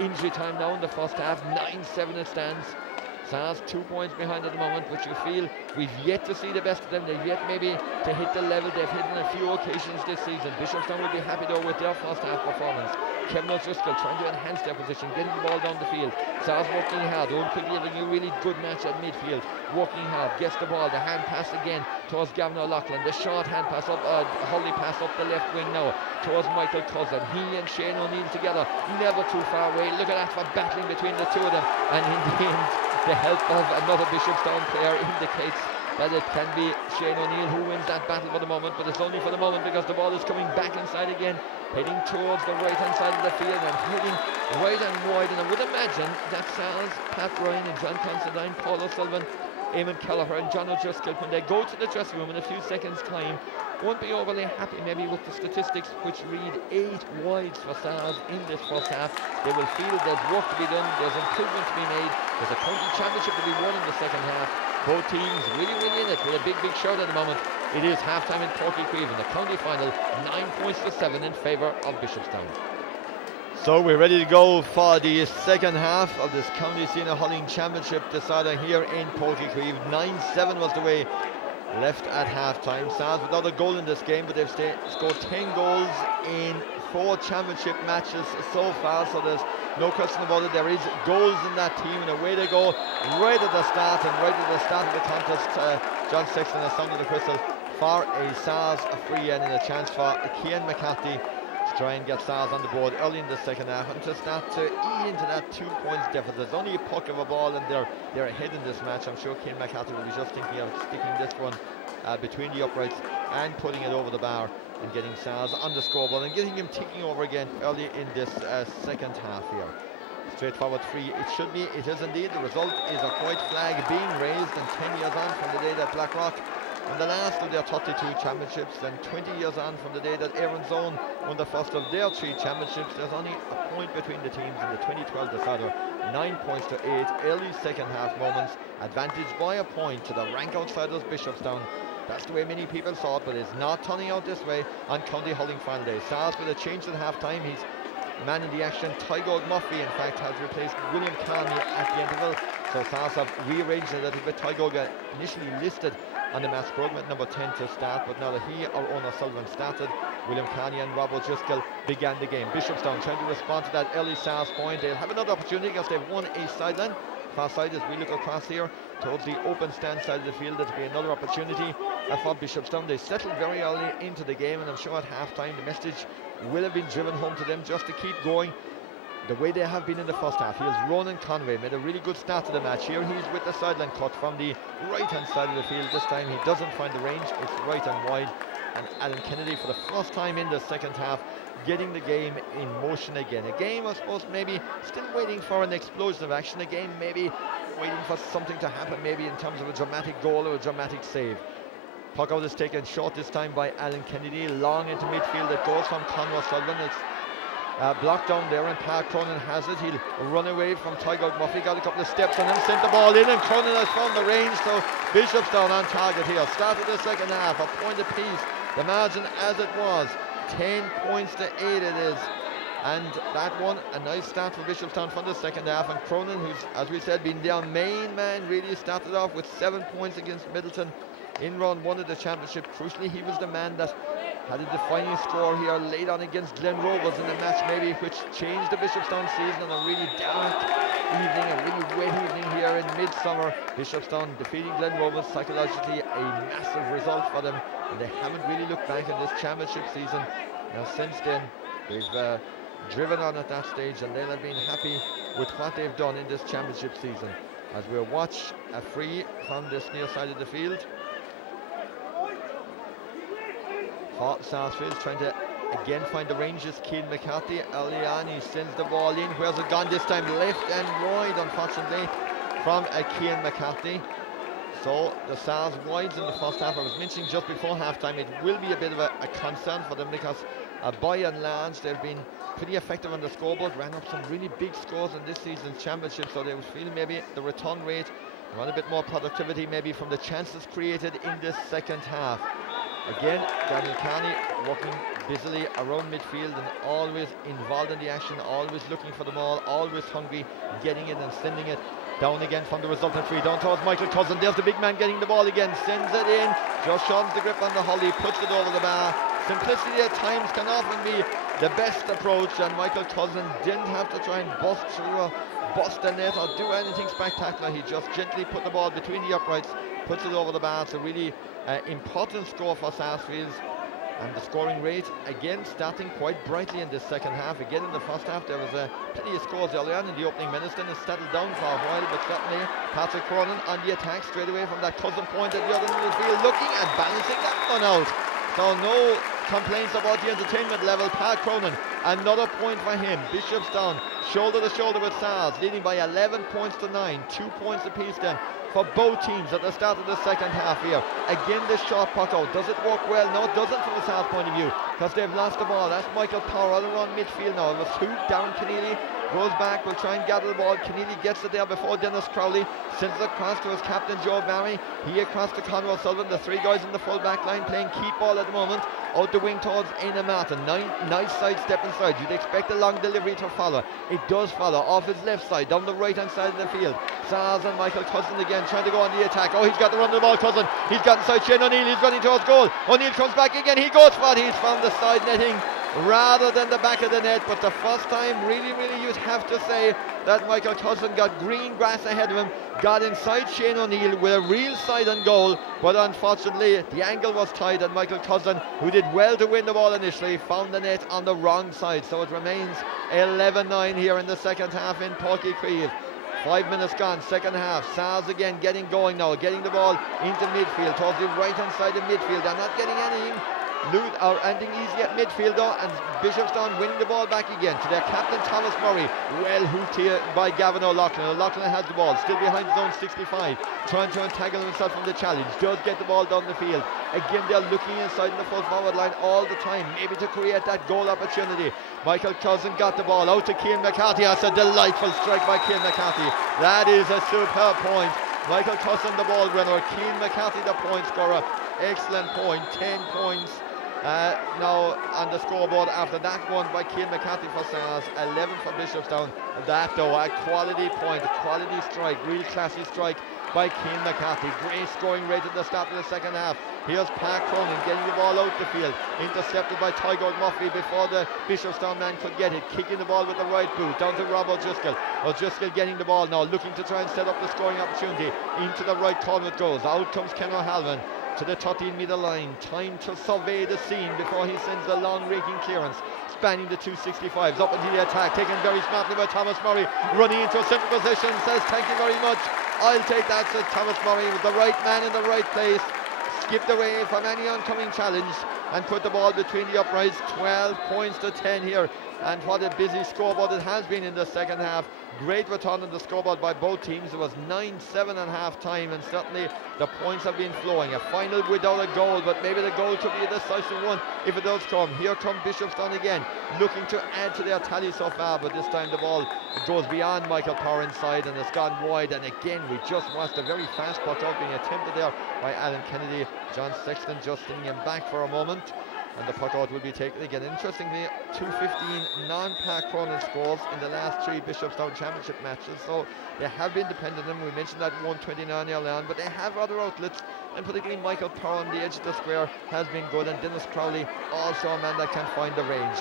injury time now in the first half. 9-7 it stands. Sars 2 points behind at the moment, but you feel we've yet to see the best of them. They've yet maybe to hit the level they've hit on a few occasions this season. Bishopstown will be happy though with their first half performance. Kevin O'Driscoll trying to enhance their position, getting the ball down the field. Sars working hard. Owen Quigley having a really good match at midfield, working hard, gets the ball, the hand pass again towards Gavin O'Loughlin, the short hand pass up, Hurley pass up the left wing now towards Michael Cousin. He and Shane O'Neill together, never too far away. Look at that for battling between the two of them, and in the end the help of another Bishopstown player indicates that it can be Shane O'Neill who wins that battle for the moment, but it's only for the moment, because the ball is coming back inside again, heading towards the right hand side of the field and heading wide and wide. And I would imagine that Sars, Pat Ryan and John Considine, Paul O'Sullivan, Eamon Kelleher and John O'Driscoll, when they go to the dressing room in a few seconds time, won't be overly happy maybe with the statistics, which read 8 wides for Sars in this first half. They will feel there's work to be done, there's improvement to be made, there's a county championship to be won in the second half. Both teams really in it with a big shout at the moment. It is half-time in Porky Creeve in the county final, 9-7 in favour of Bishopstown. So we're ready to go for the second half of this County Senior Hurling Championship decider here in Porky Creeve. 9-7 was the way left at half-time. Sars without a goal in this game, but they've scored 10 goals in 4 championship matches so far, so there's no question about it. There is goals in that team, and away they go right at the start, and right at the start of the contest, John Sexton has sounded the whistle for a Sars free and a chance for Keane McCarthy to try and get Sars on the board early in the second half and to start to eat into that 2 points deficit. There's only a puck of a ball, and they're ahead in this match. I'm sure Keane McCarthy will be just thinking of sticking this one between the uprights and putting it over the bar and getting Sars on the scoreboard and getting him ticking over again early in this second half here. Straightforward free it should be. It is indeed. The result is a white flag being raised, and 10 years on from the day that Blackrock won the last of their 32 championships, and 20 years on from the day that Aaron's Own won the first of their 3 championships. There's only a point between the teams in the 2012 decider, 9 points to 8. Early second half moments, advantage by a point to the rank outsiders Bishopstown. That's the way many people saw it, but it's not turning out this way on County Hurling final day. Sars with a change at half time. He's man in the action. Tygo Murphy, in fact, has replaced William Carney at the interval. So Sars have rearranged it a little bit. Tygo got initially listed on the match program at number 10 to start, but now that he or Ona Sullivan started, William Carney and Rob O'Driscoll began the game. Bishopstown trying to respond to that early Sars point. They'll have another opportunity because they've won a sideline. Far side as we look across here towards the open stand side of the field, there'll be another opportunity for Bishopstown. They settled very early into the game, and I'm sure at half time the message will have been driven home to them just to keep going the way they have been in the first half. Here's Ronan Conway, made a really good start to the match. Here he's with the sideline cut from the right hand side of the field. This time he doesn't find the range, it's right and wide, and Alan Kennedy for the first time in the second half getting the game in motion again. A game, I suppose, maybe still waiting for an explosion of action. A game maybe waiting for something to happen, maybe in terms of a dramatic goal or a dramatic save. Puck out is taken short this time by Alan Kennedy. Long into midfield it goes from Conor Sullivan. It's blocked down there, and Pat Cronin has it. He'll run away from Tygo Murphy. Got a couple of steps and then sent the ball in, and Cronin has found the range. So Bishopstown on target here. Started the second half, a point apiece. The margin as it was, 10 points to 8 it is. And that one, a nice start for Bishopstown from the second half. And Cronin, who's, as we said, been their main man, really started off with 7 points against Middleton in round one of the championship. Crucially, he was the man that had a defining score here late on against Glen Rovers in a match maybe which changed the Bishopstown season on a really dark evening, a really wet evening here in midsummer. Bishopstown defeating Glen Rovers, psychologically a massive result for them, and they haven't really looked back in this championship season. Now since then, they've driven on at that stage, and they'll have been happy with what they've done in this championship season. As we'll watch a free from this near side of the field. Sarsfield trying to again find the ranges. Keane McCarthy, Aliani sends the ball in. Where's it gone this time? Left and wide, unfortunately, from Keane McCarthy. So the Sars wides in the first half. I was mentioning just before halftime, it will be a bit of a concern for them because by and large they've been pretty effective on the scoreboard, ran up some really big scores in this season's championship, so they was feeling maybe the return rate, they want a bit more productivity maybe from the chances created in this second half. Again, Daniel Carney working busily around midfield and always involved in the action, always looking for the ball, always hungry, getting it and sending it down again from the resultant free, down towards Michael Cousin. There's the big man getting the ball again, sends it in, just shortens the grip on the Holly, puts it over the bar. Simplicity at times can often be the best approach, and Michael Cousin didn't have to try and bust through or bust the net or do anything spectacular. He just gently put the ball between the uprights, puts it over the bar. It's a really important score for Sarsfield, and the scoring rate again starting quite brightly in this second half. Again in the first half there was plenty of scores early on in the opening minutes, then it settled down for a while, but certainly Patrick Cronin on the attack straight away from that Cousin point at the other end of the field, looking and balancing that one out. So no complaints about the entertainment level. Pat Cronin, another point for him. Bishopstown shoulder to shoulder with Sars, leading by 11 points to 9, 2 points apiece then for both teams at the start of the second half here. Again, this short puck out. Does it work well? No, it doesn't from the Sars point of view, because they've lost the ball. That's Michael Power all around midfield now. It was hooked down. Keneally goes back, will try and gather the ball. Keneally gets it there before Dennis Crowley, sends it across to his captain Joe Barry. He across to Conrad Sullivan. The three guys in the full back line playing keep ball at the moment. Out the wing towards Aina Martin. Nice side step inside. You'd expect a long delivery to follow. It does follow off his left side, down the right hand side of the field. Sars and Michael Cousin again trying to go on the attack. Oh, he's got the run of the ball, Cousin. He's got inside Shane O'Neill. He's running towards goal. O'Neill comes back again. He goes for it. He's found the side netting rather than the back of the net, but the first time really you'd have to say that Michael Cousin got green grass ahead of him, got inside Shane O'Neill with a real side on goal, but unfortunately the angle was tight and Michael Cousin, who did well to win the ball initially, found the net on the wrong side. So it remains 11-9 here in the second half in Páirc Uí Chaoimh. 5 minutes gone, second half. Sars again getting going now, getting the ball into midfield, towards the right hand side of midfield. They're not getting anything ending easy at midfield though, and Bishopstown winning the ball back again to their captain Thomas Murray. Well hooked here by Gavin O'Loughlin. O'Loughlin has the ball, still behind his own 65, trying to untangle himself from the challenge. Does get the ball down the field. Again they're looking inside in the full forward line all the time, maybe to create that goal opportunity. Michael Cousin got the ball out to Keane McCarthy. That's a delightful strike by Keane McCarthy. That is a superb point. Michael Cousin the ball winner, Keane McCarthy the point scorer. Excellent point, 10 points now on the scoreboard after that one by Keane McCarthy for Sars, 11 for Bishopstown. That though, a quality point, a quality strike, real classy strike by Keane McCarthy. Great scoring rate at the start of the second half. Here's Pat Cronin getting the ball out the field, intercepted by Tygo Murphy before the Bishopstown man could get it, kicking the ball with the right boot down to Rob O'Driscoll. O'Driscoll getting the ball now, looking to try and set up the scoring opportunity. Into the right corner it goes. Out comes Ken O'Halloran to the 13-metre line. Time to survey the scene before he sends a long raking clearance, spanning the 265s up into the attack, taken very smartly by Thomas Murray, running into a central position, says thank you very much, I'll take that, says Thomas Murray, with the right man in the right place, skipped away from any oncoming challenge and put the ball between the uprights. 12 points to 10 here, and what a busy scoreboard it has been in the second half. Great return on the scoreboard by both teams. It was 9-7 at half time, and certainly the points have been flowing. A final without a goal, but maybe the goal could be a decisive one if it does come. Here come Bishopstown again, looking to add to their tally so far, but this time the ball goes beyond Michael Power inside and it's gone wide. And again, we just watched a very fast puck out being attempted there by Alan Kennedy. John Sexton just sitting him back for a moment, and the puck out will be taken again. Interestingly, 215 non-Pat Cronin scores in the last 3 Bishopstown championship matches, so they have been dependent on them. We mentioned that 129 early on, but they have other outlets and particularly Michael Power on the edge of the square has been good, and Dennis Crowley also a man that can find the range.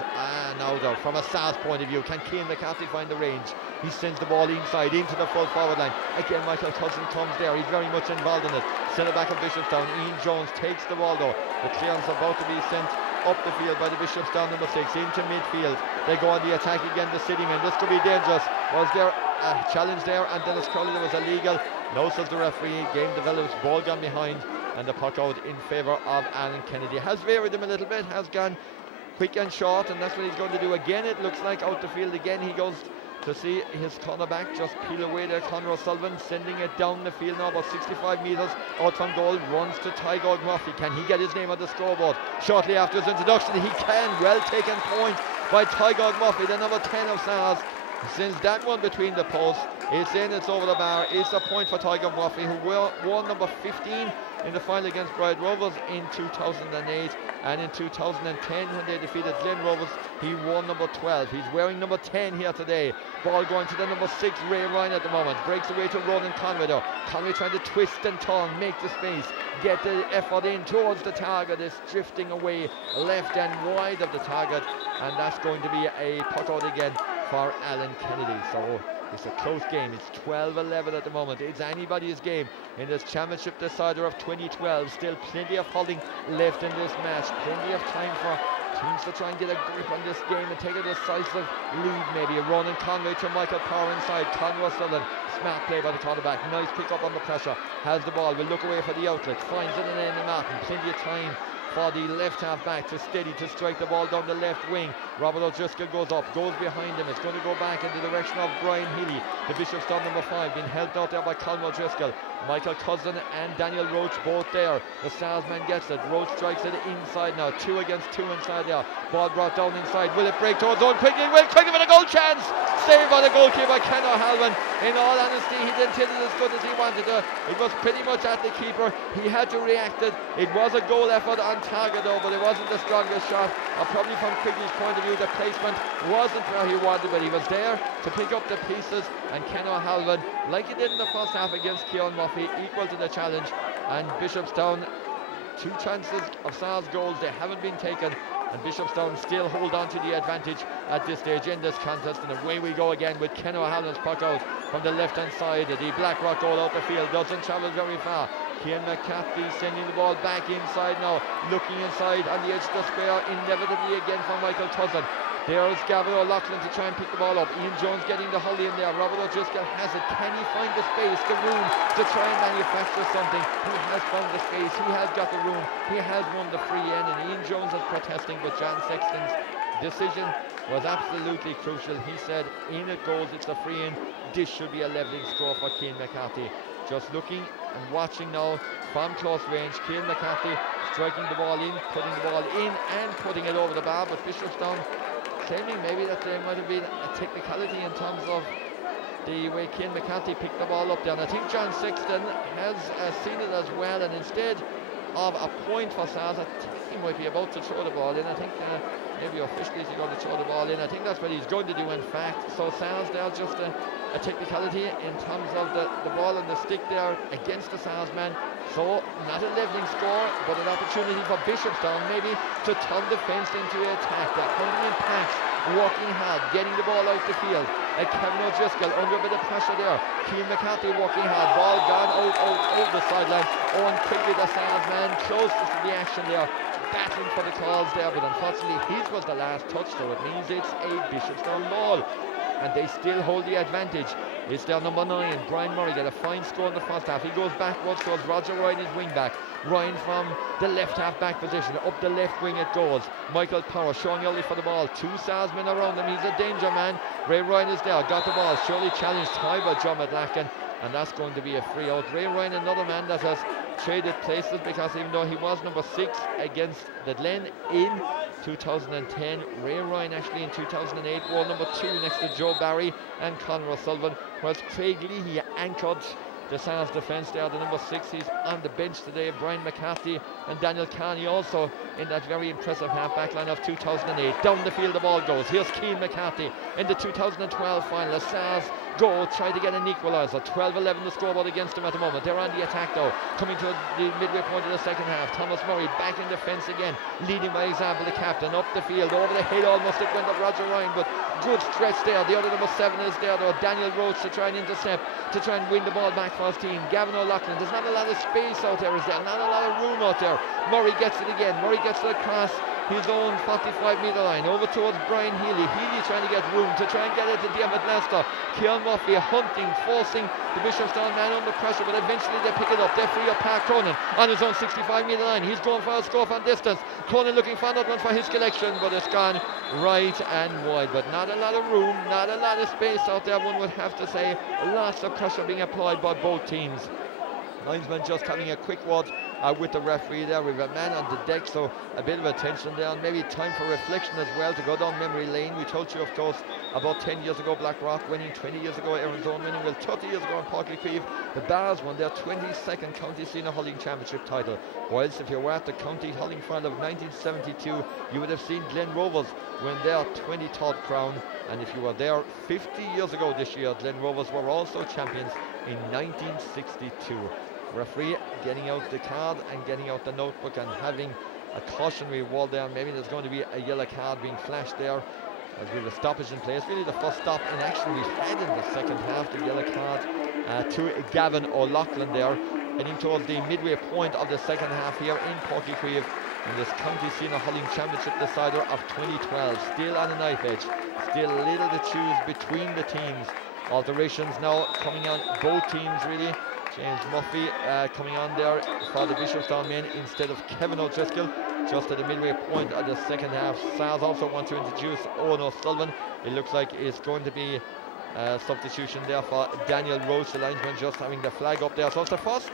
Now though, from a South point of view, can Cian McCarthy find the range? He sends the ball inside into the full forward line. Again, Michael Cousin comes there. He's very much involved in it. Centre back of Bishopstown, Ian Jones takes the ball though. The clearance about to be sent up the field by the Bishopstown number 6 into midfield. They go on the attack again, the City men. This could be dangerous. Was there a challenge there? And Dennis Crowley, there was illegal. No, says the referee. Game develops, ball gone behind, and the puck out in favour of Alan Kennedy. Has varied him a little bit, has gone quick and short, and that's what he's going to do again. It looks like out the field again. He goes to see his cornerback just peel away there. Conor O'Sullivan sending it down the field now, about 65 metres out from goal. Runs to Tygod Murphy. Can he get his name on the scoreboard? Shortly after his introduction, he can. Well taken point by Tygod Murphy, the number 10 of SARS. Sends that one between the posts. It's in, it's over the bar. It's a point for Tygod Murphy, who won number 15 in the final against Bride Rovers in 2008, and in 2010 when they defeated Glen Rovers, he won number 12. He's wearing number 10 here today. Ball going to the number 6, Ray Ryan at the moment. Breaks away to Ronan Conway though. Conway trying to twist and turn, make the space, get the effort in towards the target. It's drifting away left and wide of the target, and that's going to be a puck out again for Alan Kennedy. So it's a close game. It's 12-11 at the moment. It's anybody's game in this championship decider of 2012. Still plenty of holding left in this match. Plenty of time for teams to try and get a grip on this game and take a decisive lead maybe. Ronan Conway to Michael Power inside. Conor O'Sullivan. Smart play by the quarterback. Nice pick up on the pressure. Has the ball. Will look away for the outlet. Finds it in Andy Martin. Plenty of time for the left half back to steady to strike the ball down the left wing. Robert O'Driscoll goes up, goes behind him. It's going to go back in the direction of Brian Healy, the Bishopstown number 5, being helped out there by Colm O'Driscoll. Michael Cousin and Daniel Roach both there. The Stars man gets it. Roach strikes it inside now. 2 against 2 inside there. Ball brought down inside. Will it break towards zone quickly? Will quickly with a goal chance. Saved by the goalkeeper Ken O'Halloran. In all honesty, he didn't hit it as good as he wanted to. It was pretty much at the keeper. He had to react it. It was a goal effort on target though, but it wasn't the strongest shot. Probably from Quigley's point of view, the placement wasn't where he wanted, but he was there to pick up the pieces, and Ken O'Halloran, like he did in the first half against Cian Murphy, equal to the challenge. And Bishopstown, 2 chances of SARS goals, they haven't been taken, and Bishopstown still hold on to the advantage at this stage in this contest. And away we go again with Ken O'Halloran's puck out from the left hand side. The Blackrock goal out the field doesn't travel very far. Cian McCarthy sending the ball back inside now, looking inside on the edge of the square, inevitably again for Michael Cousin. There's Gavin O'Loughlin to try and pick the ball up. Ian Jones getting the hull in there. Robert O'Driscoll has it. Can he find the space, the room to try and manufacture something? He has found the space. He has got the room. He has won the free end, and Ian Jones is protesting, but John Sexton's decision was absolutely crucial. He said, in it goes, it's a free in. This should be a levelling score for Cian McCarthy. Just looking and watching now from close range, Cian McCarthy striking the ball in, putting the ball in and putting it over the bar, but Bishopstown claiming maybe that there might have been a technicality in terms of the way Cian McCarthy picked the ball up there. And I think John Sexton has seen it as well, and instead of a point for SARS, I think he might be about to throw the ball in. I think maybe officially he's going to throw the ball in. I think that's what he's going to do, in fact. So SARS there, just a technicality in terms of the ball and the stick there against the SARS man. So not a levelling score, but an opportunity for Bishopstown maybe to turn the fence into an attack. They're coming in packs, working hard, getting the ball out the field. Kevin O'Driscoll under a bit of pressure there. Cian McCarthy working hard, ball gone out over the sideline. Owen Quigley, the SARS man, closest to the action there, battling for the calls there, but unfortunately his was the last touch, so it means it's a Bishopstown ball, and they still hold the advantage. It's their number 9, Brian Murray, got a fine score in the first half. He goes backwards towards Roger Ryan, his wing back. Ryan from the left half back position, up the left wing it goes. Michael Power, Sean Yolly for the ball. 2 SARS men around him, he's a danger man. Ray Ryan is there, got the ball, surely challenged high by John McLaughlin, and that's going to be a free out. Ray Ryan, another man that has traded places, because even though he was number 6 against the Glen in 2010, Ray Ryan actually in 2008 wore number 2 next to Joe Barry and Conor O'Sullivan, whilst Craig Leahy anchored the SARS defence there, the number 6. He's on the bench today. Brian McCarthy and Daniel Carney also in that very impressive half-back line of 2008. Down the field the ball goes. Here's Keane McCarthy in the 2012 final. The Stars go try to get an equaliser. 12-11 the scoreboard against them at the moment. They're on the attack though, coming to the midway point of the second half. Thomas Murray back in defence again, leading by example. The captain up the field, over the head almost it went of Roger Ryan, but good stretch there. The other number 7 is there though, Daniel Roach, to try and intercept, to try and win the ball back for his team. Gavin O'Loughlin, there's not a lot of space out there, is there? Not a lot of room out there. Murray gets it again. Murray gets it across his own 45-metre line over towards Brian Healy. Healy trying to get room to try and get it to David Lester. Cian Murphy hunting, forcing the Bishopstown man under pressure, but eventually they pick it up. They free up Park Cronin on his own 65-metre line. He's going for a score from distance. Cronin looking for another one for his collection, but it's gone right and wide. But not a lot of room, not a lot of space out there, one would have to say. Lots of pressure being applied by both teams. Linesman just having a quick word with the referee there. We've a man on the deck, so a bit of attention there, and maybe time for reflection as well, to go down memory lane. We told you, of course, about 10 years ago Blackrock winning, 20 years ago Arizona winning, well 30 years ago in Páirc Uí Chaoimh the Bars won their 22nd County Senior Hurling Championship title. Whilst if you were at the County Hurling final of 1972, you would have seen Glen Rovers win their 23rd crown, and if you were there 50 years ago this year, Glen Rovers were also champions in 1962. Referee getting out the card and getting out the notebook and having a cautionary wall there. Maybe there's going to be a yellow card being flashed there as we have a stoppage in place. Really the first stop in action we've had in the second half. The yellow card to Gavin O'Loughlin there, heading towards the midway point of the second half here in Páirc Uí Chaoimh in this County Senior Hurling Championship decider of 2012. Still on a knife edge, still little to choose between the teams. Alterations now coming on both teams really. James Murphy coming on there for the Bishopstown men instead of Kevin O'Driscoll just at the midway point of the second half. Sars also want to introduce Owen O'Sullivan. It looks like it's going to be a substitution there for Daniel Roach, the linesman, just having the flag up there. So it's the first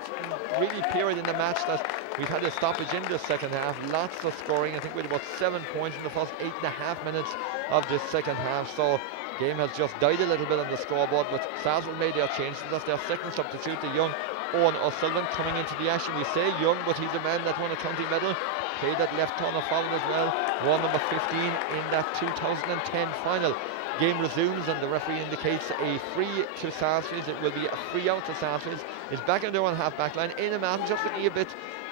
really period in the match that we've had a stoppage in the second half. Lots of scoring. I think we had about 7 points in the first 8.5 minutes of the second half. So game has just died a little bit on the scoreboard, but Sarsfield made their changes. That's their second substitute, the young Owen O'Sullivan coming into the action. We say young, but he's a man that won a county medal. Played that left corner forward as well. Won number 15 in that 2010 final. Game resumes and the referee indicates a free to Sarsfield. It will be a free out to Sarsfield. He's back in their own half-back line. Éanna Martin just looking a bit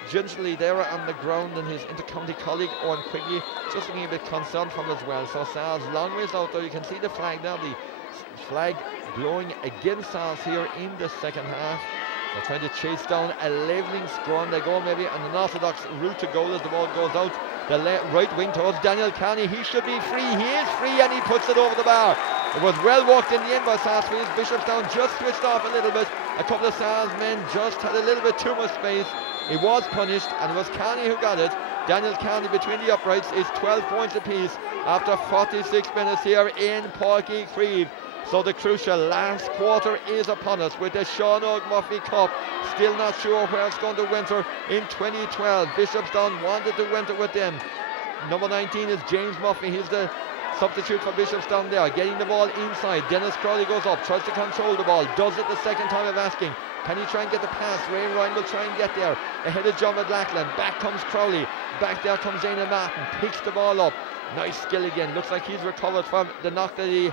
gingerly there on the ground, and his inter-county colleague Owen Quigley just looking a bit concerned from as well. So Sars long ways out though. You can see the flag now, the flag blowing against Sars here in the second half. They're trying to chase down a levelling score, and they go maybe an unorthodox route to goal as the ball goes out the right wing towards Daniel Carney. He should be free. He is free and he puts it over the bar. It was well walked in the end by Sarsfield. Bishopstown just switched off a little bit. A couple of Sars men just had a little bit too much space. He was punished and it was Carney who got it. Daniel Carney between the uprights is 12 points apiece after 46 minutes here in Páirc Uí Chaoimh. So the crucial last quarter is upon us with the Sean Murphy Cup. Still not sure where it's going to winter in 2012. Bishopstown wanted to winter with them. Number 19 is James Murphy. He's the substitute for Bishopstown there. Getting the ball inside. Dennis Crowley goes up, tries to control the ball. Does it the second time of asking. Can he try and get the pass? Ray Ryan will try and get there. Ahead of John McLachlan. Back comes Crowley. Back there comes Éanna Martin. Picks the ball up. Nice skill again. Looks like he's recovered from the knock that he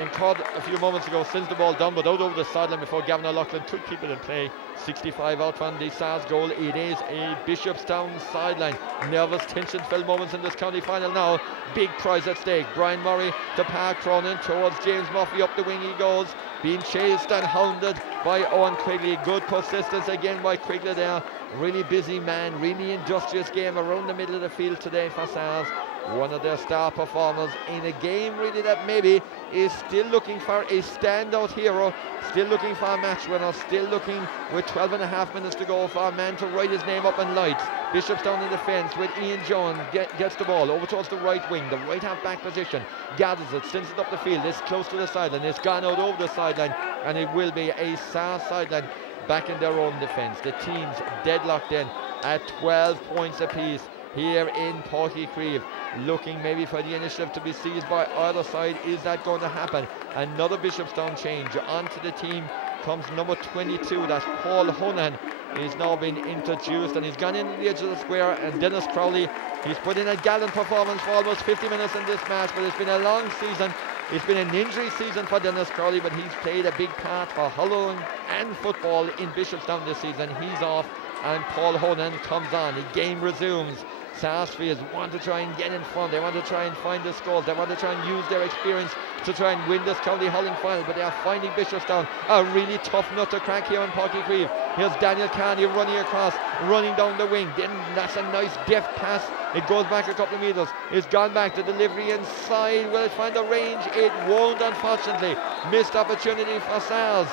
incurred a few moments ago. Sends the ball down but out over the sideline before Gavin O'Loughlin could keep it in play. 65 out from the Sars goal. It is a Bishopstown sideline. Nervous, tension-filled moments in this county final now. Big prize at stake. Brian Murray to Park Cronin towards James Murphy. Up the wing he goes. Being chased and hounded by Owen Quigley. Good persistence again by Quigley there. Really busy man. Really industrious game around the middle of the field today for Sars. One of their star performers in a game really that maybe is still looking for a standout hero, still looking for a match winner, still looking with 12.5 minutes to go for a man to write his name up in lights. Bishopstown in defence with Ian Jones gets the ball over towards the right wing, the right half back position, gathers it, sends it up the field, it's close to the sideline, it's gone out over the sideline, and it will be a Sars sideline back in their own defence. The teams deadlocked in at 12 points apiece here in Páirc Uí Chaoimh, looking maybe for the initiative to be seized by either side. Is that going to happen? Another Bishopstown change. Onto the team comes number 22, that's Paul Honan, He's now been introduced and he's gone into the edge of the square, and Dennis Crowley, he's put in a gallant performance for almost 50 minutes in this match, but it's been a long season. It's been an injury season for Dennis Crowley, but he's played a big part for Hull and football in Bishopstown this season. He's off and Paul Honan comes on. The game resumes. Sarsfield want to try and get in front. They want to try and find the scores. They want to try and use their experience to try and win this County Hulling final, but they are finding Bishopstown a really tough nut to crack here on Páirc Uí Chaoimh. Here's Daniel Carney running across, running down the wing. Then that's a nice deft pass. It goes back a couple of metres. It's gone back to delivery inside. Will it find the range? It won't, unfortunately. Missed opportunity for Sars.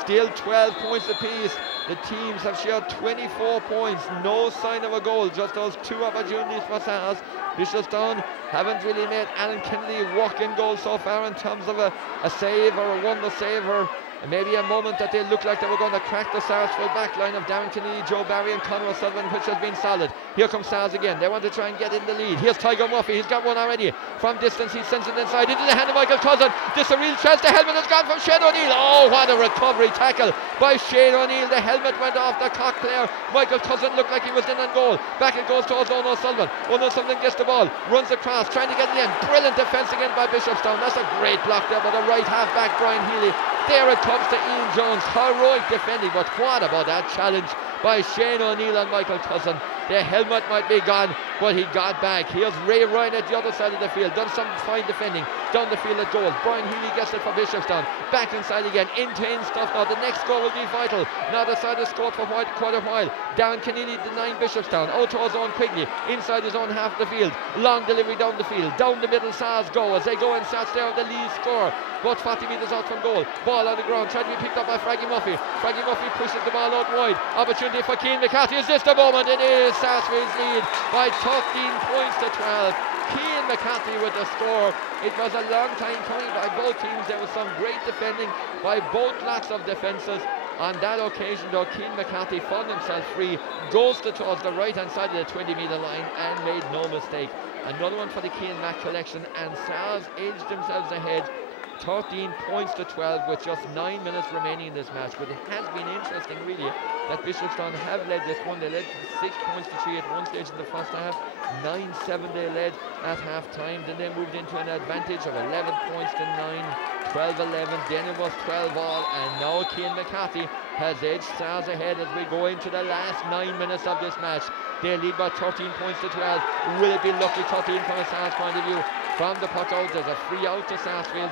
Still 12 points apiece. The teams have shared 24 points. No sign of a goal. Just those 2 opportunities for Sars. Bishopstown haven't really made Alan Kennedy walk in goal so far in terms of a save or a wonder save, or maybe a moment that they looked like they were going to crack the Sarsfield back line of Darren Kennedy, Joe Barry and Conor O'Sullivan, which has been solid. Here comes Sars again. They want to try and get in the lead. Here's Tiger Murphy. He's got one already. From distance, he sends it inside into the hand of Michael Cousin. This is a real chance. The helmet has gone from Shane O'Neill. Oh, what a recovery tackle by Shane O'Neill. The helmet went off the Cork player. Michael Cousin looked like he was in on goal. Back it goes towards Owen O'Sullivan. Owen O'Sullivan gets the ball, runs across, trying to get it in. Brilliant defence again by Bishopstown. That's a great block there by the right half back, Brian Healy. There it comes to Ian Jones. Heroic defending, but what about that challenge by Shane O'Neill and Michael Cousin? The helmet might be gone, but he got back. Here's Ray Ryan at the other side of the field. Done some fine defending. Down the field at goal. Brian Healy gets it for Bishopstown. Back inside again. Intense stuff now. The next goal will be vital. Now the side has scored for quite a while. Darren Kennedy denying Bishopstown. Out to his own Quigley. Inside his own half of the field. Long delivery down the field. Down the middle, Sars go. As they go and Sars there on the lead score. About 40 metres out from goal. Ball on the ground. Trying to be picked up by Fraggy Murphy. Fraggy Murphy pushes the ball out wide. Opportunity for Keane McCarthy. Is this the moment? It is. Sarsfield's lead by 13 points to 12. Keane McCarthy with the score. It was a long time coming by both teams. There was some great defending by both lots of defences. On that occasion though, Keane McCarthy found himself free, goes towards the right hand side of the 20-metre line and made no mistake. Another one for the Keane Mac collection, and Sars edged themselves ahead 13 points to 12 with just 9 minutes remaining in this match. But it has been interesting really that Bishopstown have led this one. They led 6 points to 3 at one stage in the first half. 9-7 they led at half time. Then they moved into an advantage of 11 points to 9. 12-11, then it was 12 all, and now Keane McCarthy has edged Sars ahead as we go into the last 9 minutes of this match. They lead by 13 points to 12. Will it be lucky 13 from a Sars point of view? From the puck out, there's a free out to Sarsfield.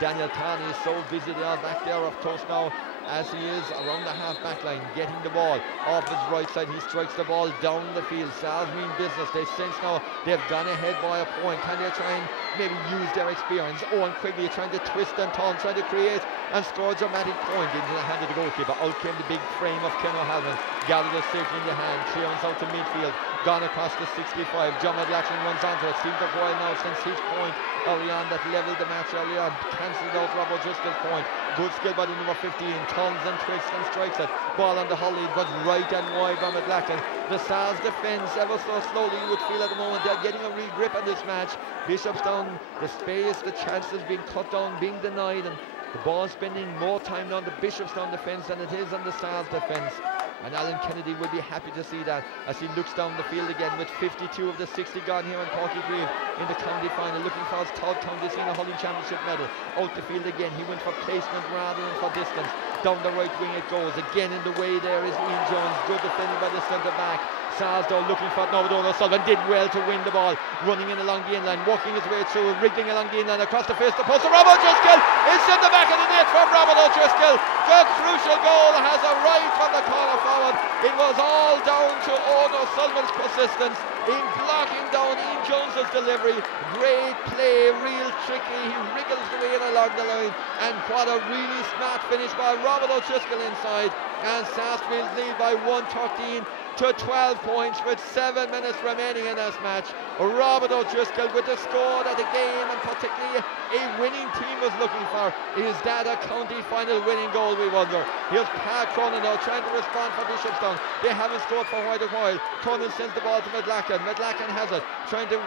Daniel Carney is so busy there back there of course now, as he is around the half-back line, getting the ball off his right side. He strikes the ball down the field. Sars mean business. They sense now they've gone ahead by a point. Can they try and maybe use their experience? Owen Quigley trying to twist and turn, trying to create and score a dramatic point into the hand of the goalkeeper. Out came the big frame of Ken O'Halloran, gathered it safely in the hand, clearance out to midfield, gone across the 65. John McLaughlin runs onto it. Seems a while now since his point early on that levelled the match early on, cancelled out Rob O'Driscoll's point. Good skill by the number 15, turns and twists and strikes it. Ball on the Hull lead, but right and wide by McLaughlin. The Sars defence ever so slowly, you would feel at the moment they're getting a real grip on this match. Bishopstown, the space, the chances being cut down, being denied, and the ball spending more time on the Bishopstown defence than it is on the Sars defence. And Alan Kennedy will be happy to see that as he looks down the field again with 52 of the 60 gone here in Páirc Uí Chaoimh in the county final, looking for his third county senior hurling championship medal. Out the field again, he went for placement rather than for distance. Down the right wing it goes. Again in the way there is Ian Jones, good defending by the centre back. Sars though looking for it now, but O'Sullivan did well to win the ball, running in along the inline, walking his way through, wriggling along the inline across the face, the post. Robert O'Driscoll is in the back of the net from Robert O'Driscoll. The crucial goal has arrived from the corner forward. It was all down to Owen O'Sullivan's persistence in blocking down Ian Jones's delivery. Great play, real tricky. He wriggles the way in along the line, and what a really smart finish by Robert O'Driscoll inside. And Sarsfield lead by 1-13. to 12 points with 7 minutes remaining in this match. Robert O'Driscoll with the score that the game, and particularly a winning team, was looking for. Is that a county final winning goal, we wonder? Here's Pat Cronin now trying to respond for Bishopstown. They haven't scored for quite a while. Cronin sends the ball to Medlachan. Medlachan has it, trying to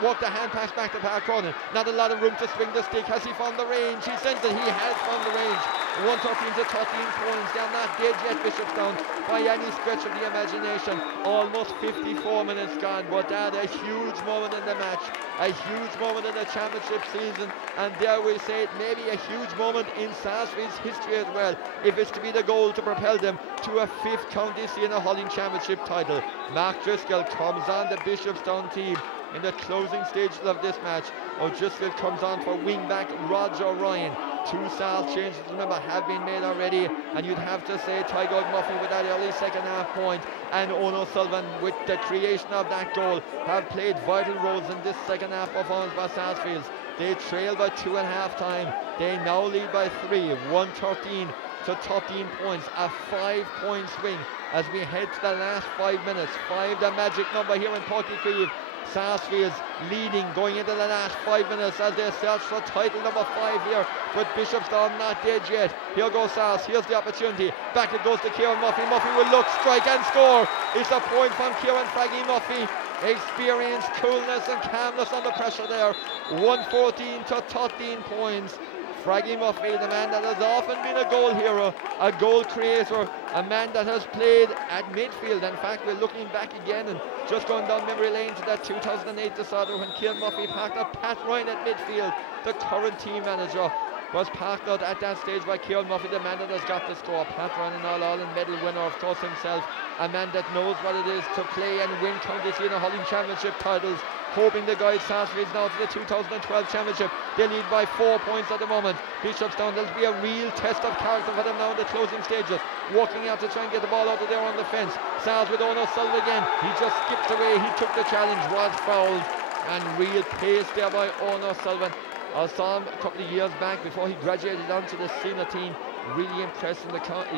walk the hand pass back to Pat Cronin. Not a lot of room to swing the stick. Has he found the range? He sends it. He has found the range. 113 to 13 points. They're not dead yet, Bishopstown, by any stretch of the imagination. Almost 54 minutes gone, but that a huge moment in the match, a huge moment in the championship season, and dare we say it, maybe a huge moment in Sarsfield's history as well, if it's to be the goal to propel them to a 5th county senior hurling championship title. Mark Driscoll comes on the Bishopstown team in the closing stages of this match. O'Driscoll comes on for wing-back Roger Ryan. 2 Sars changes, remember, have been made already, and you'd have to say Tygo Muffy with that early second half point, and Ono Sullivan with the creation of that goal have played vital roles in this second half performance by Sarsfield. They trail by 2 at half time. They now lead by 3, 113 to 13 points, a 5-point swing as we head to the last 5 minutes. 5, the magic number here in Páirc Uí Chaoimh. Sarsfield's leading going into the last 5 minutes as they search for title number 5 here, but Bishopstown not dead yet. Here goes Sars, here's the opportunity, back it goes to Kieran Muffy. Muffy will look, strike and score. It's a point from Kieran Fraggy Muffy. Experience, coolness and calmness under pressure there. 114 to 13 points. Fraggy Muffy, the man that has often been a goal hero, a goal creator, a man that has played at midfield. In fact, we're looking back again and just going down memory lane to that 2008 disorder when Kieran Muffy parked up Pat Ryan at midfield. The current team manager was parked out at that stage by Kieran Muffy, the man that has got the score. Pat Ryan, an all-Ireland medal winner, of course, himself, a man that knows what it is to play and win county senior hurling championship titles. Hoping the guys Sarsfield now to the 2012 championship. They lead by 4 points at the moment. Bishopstown, there'll be a real test of character for them now in the closing stages. Walking out to try and get the ball out of there on the fence. Sars with Ono Sullivan again. He just skipped away. He took the challenge, was fouled, and real pace there by Ono Sullivan. I saw him a couple of years back before he graduated onto the senior team. Really impressed in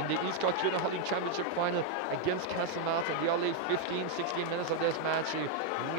the East Cork Junior Hurling Championship final against Castlemartin. The early 15-16 minutes of this match, he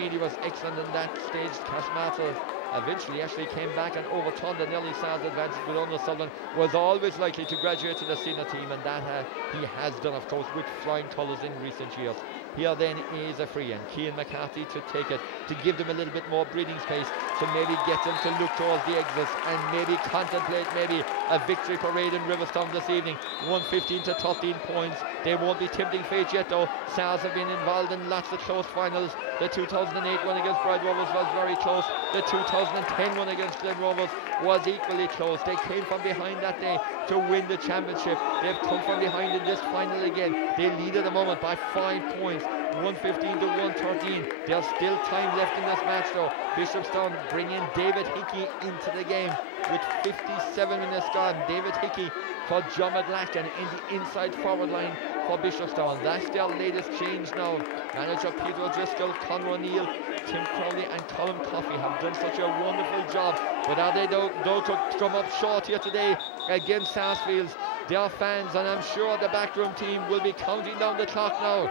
really was excellent in that stage. Castlemartin eventually actually came back and overturned an early Sars advantage, but Ono Sullivan was always likely to graduate to the senior team, and that he has done, of course, with flying colours in recent years. Here then is a free, and Cian McCarthy to take it, to give them a little bit more breathing space, to maybe get them to look towards the exits and maybe contemplate maybe a victory parade in Riverstone this evening. 115 to 13 points. They won't be tempting fate yet though. Sars have been involved in lots of close finals. The 2008 one against Bride Rovers was very close. The 2010 one against Glen Rovers was equally close. They came from behind that day to win the championship. They've come from behind in this final again. They lead at the moment by 5 points. 115 to 113. There's still time left in this match though. Bishopstown bringing David Hickey into the game with 57 minutes gone. David Hickey for John McLachlan in the inside forward line for Bishopstown. That's their latest change now. Manager Peter O'Driscoll, Conor O'Neill, Tim Crowley and Colin Coffey have done such a wonderful job. But are they though to come up short here today against Sarsfield? Their fans, and I'm sure the backroom team, will be counting down the clock now.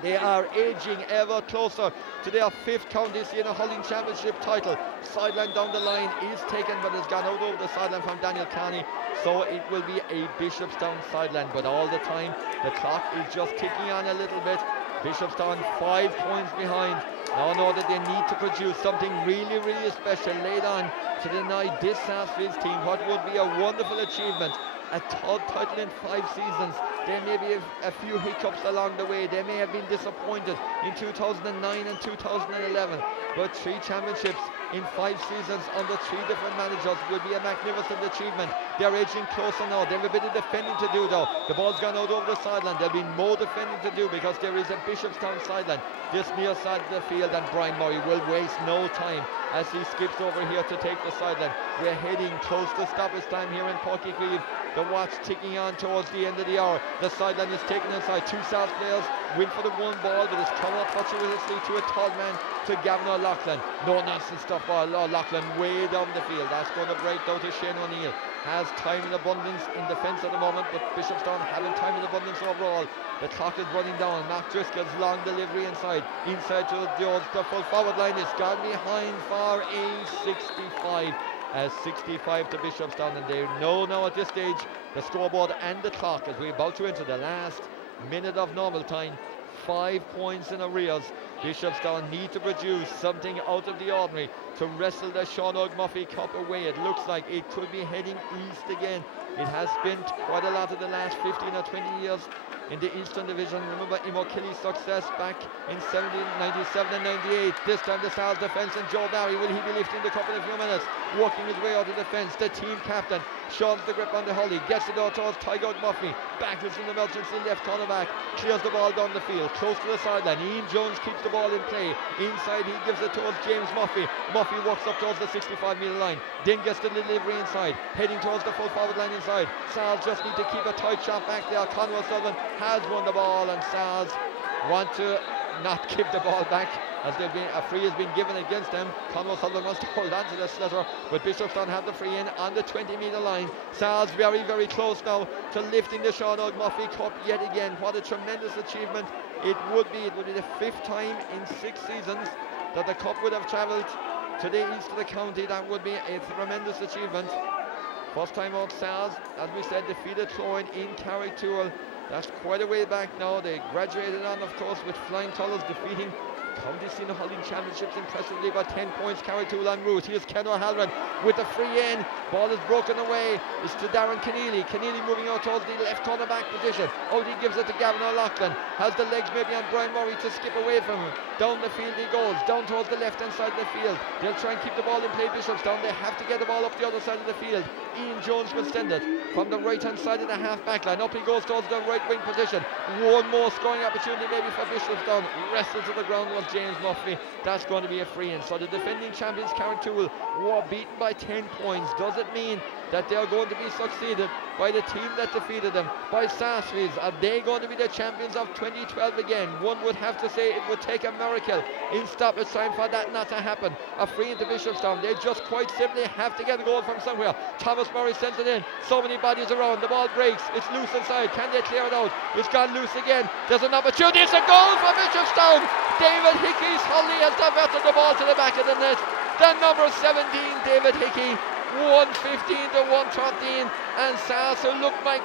They are edging ever closer to their 5th county senior hurling championship title. Sideline down the line is taken, but it's gone out over the sideline from Daniel Carney. So it will be a Bishopstown sideline, but all the time the clock is just ticking on a little bit. Bishopstown 5 points behind. Now know that they need to produce something really, really special late on to deny this Sarsfield team what would be a wonderful achievement. A third title in 5 seasons. There may be a few hiccups along the way. They may have been disappointed in 2009 and 2011. But 3 championships in 5 seasons under 3 different managers will be a magnificent achievement. They're edging closer now. They have a bit of defending to do though. The ball's gone out over the sideline. There'll be more defending to do because there is a Bishopstown sideline just near side of the field, and Brian Murray will waste no time as he skips over here to take the sideline. We're heading close to stoppage time here in Páirc Uí Chaoimh. The watch ticking on towards the end of the hour. The sideline is taken inside. Two South players win for the one ball, but it's come out fortuitously to a tall man, to Gavin O'Loughlin. No nonsense stuff by O'Loughlin way down the field. That's going to break down to Shane O'Neill. Has time in abundance in defence at the moment, but Bishopstown having time in abundance overall. The clock is running down. Mark Driscoll's long delivery inside to Jones. The full forward line is gone behind for a 65. 65 to Bishopstown, and they know now at this stage the scoreboard and the clock as we're about to enter the last minute of normal time. 5 points in arrears. Bishopstown need to produce something out of the ordinary to wrestle the Sean Muffy Cup away. It looks like it could be heading east again. It has spent quite a lot of the last 15 or 20 years in the Eastern Division. Remember Imo Kelly's success back in 97 and 98. This time the Stars defence, and Joe Barry, will he be lifting the cup in a few minutes? Working his way out of defence. The team captain shoves the grip on the Holly, gets it out towards Tygo Muffy. Backwards in emergency left cornerback, clears the ball down the field, close to the sideline. Ian Jones keeps the ball in play. Inside he gives it towards James Muffy. Muffy walks up towards the 65-metre line, then gets the delivery inside, heading towards the full forward line inside. Stars just need to keep a tight shot back there. Conwell Sullivan has won the ball, and Stars want to not give the ball back as a free has been given against them. Conwell Sullivan wants to hold on to the sliotar, but Bishopstown have the free in on the 20-metre line. Stars very, very close now to lifting the Sean Muffy Cup yet again. What a tremendous achievement it would be. It would be the 5th time in 6 seasons that the cup would have travelled to the east of the county. That would be a tremendous achievement. First time out Stars, as we said, defeated Cloyne in Carrigtwohill. That's quite a way back now. They graduated on, of course, with flying colours, defeating County Senior Hurling Championships impressively by 10 points. Carrigtwohill en route. Here's Ken O'Halloran with the free in. Ball is broken away. It's to Darren Keneally. Keneally moving out towards the left cornerback position. Out he gives it to Gavin O'Loughlin. Has the legs maybe on Brian Murray to skip away from him. Down the field he goes. Down towards the left hand side of the field. They'll try and keep the ball in play. Bishopstown. They have to get the ball up the other side of the field. Ian Jones will send it from the right hand side of the half back line. Up he goes towards the right wing position. One more scoring opportunity maybe for Bishopstown. Wrestled to the ground was James Muffy. That's going to be a free in. So the defending champions Carrigtwohill were beaten by 10 points. Does it mean that they are going to be succeeded by the team that defeated them, by Sarsfield? Are they going to be the champions of 2012 again? One would have to say it would take a miracle in stoppage time for that not to happen. A free into Bishopstown. They just quite simply have to get a goal from somewhere. Thomas Murray sends it in. So many bodies around. The ball breaks. It's loose inside. Can they clear it out? It's gone loose again. There's an opportunity. It's a goal for Bishopstown. David Hickey's Holly has diverted the ball to the back of the net. The number 17, David Hickey. 115 to 113, and Stars, who look like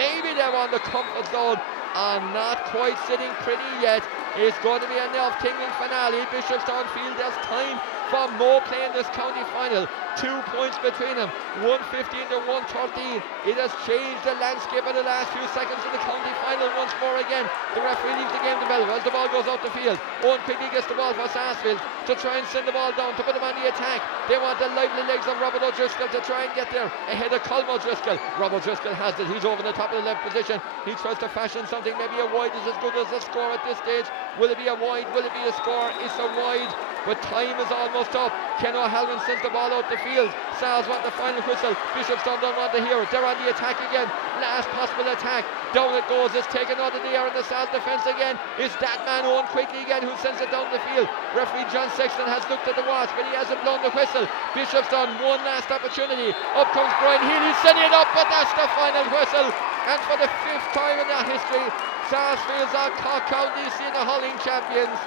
maybe they're on the comfort zone, are not quite sitting pretty yet. It's going to be a nerve-tingling finale. Bishopstown feel there's time for more play in this county final. 2 points between them, 115 to 113. It has changed the landscape of the last few seconds of the county final once more again. The referee leaves the game develop as the ball goes out the field. Owen quickly gets the ball for Sarsfield to try and send the ball down to put them on the attack. They want the lively legs of Robert O'Driscoll to try and get there ahead of Colm O'Driscoll. Robert O'Driscoll has it. He's over the top of the left position. He tries to fashion something. Maybe a wide is as good as a score at this stage. Will it be a wide? Will it be a score? It's a wide, but time is almost up. Ken O'Halloran sends the ball out the field. Stars want the final whistle. Bishopstown don't want to hear it. They're on the attack again. Last possible attack. Down it goes. It's taken out of the air in the Stars defence again. It's that man Owen quickly again who sends it down the field. Referee John Sexton has looked at the watch, but he hasn't blown the whistle. Bishopstown, one last opportunity. Up comes Brian Healy, setting it up, but that's the final whistle. And for the 5th time in their history, Sarsfield are Cork County Senior Hurling champions.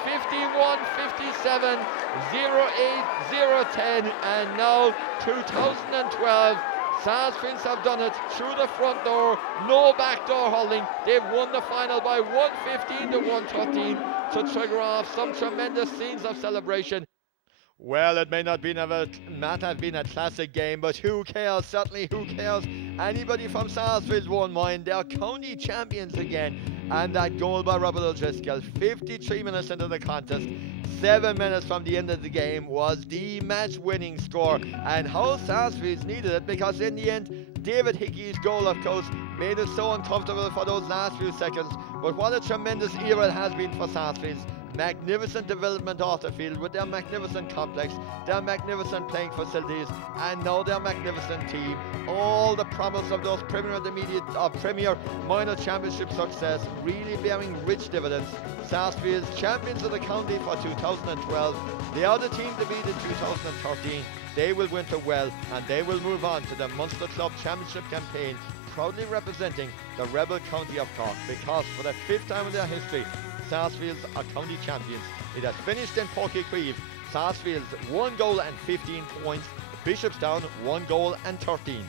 51-57, 0-8-0-10, and now 2012. Sarsfields have done it through the front door, no backdoor hurling. They've won the final by 115 to 113 to trigger off some tremendous scenes of celebration. Well, it may not have been a classic game, but who cares? Certainly, who cares? Anybody from Sarsfield won't mind. They're county champions again. And that goal by Robert O'Driscoll, 53 minutes into the contest, 7 minutes from the end of the game, was the match-winning score. And how Sarsfields needed it, because in the end, David Hickey's goal, of course, made it so uncomfortable for those last few seconds. But what a tremendous era it has been for Sarsfields. magnificent development off the field with their magnificent complex, their magnificent playing facilities, and now their magnificent team. All the promise of those Premier Minor Championship success really bearing rich dividends. Sarsfield, champions of the county for 2012. They are the team to beat in 2013. They will winter well, and they will move on to the Munster Club Championship campaign, proudly representing the rebel county of Cork, because for the 5th time in their history, Sarsfields are county champions. It has finished in Páirc Uí Chaoimh. Sarsfields 1 goal and 15 points. Bishopstown 1 goal and 13.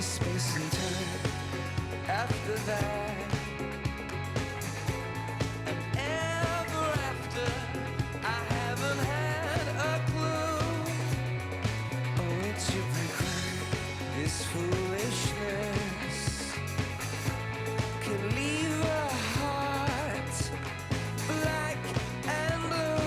Space and time after that, and ever after, I haven't had a clue. Oh, it's your regret, this foolishness can leave a heart black and blue.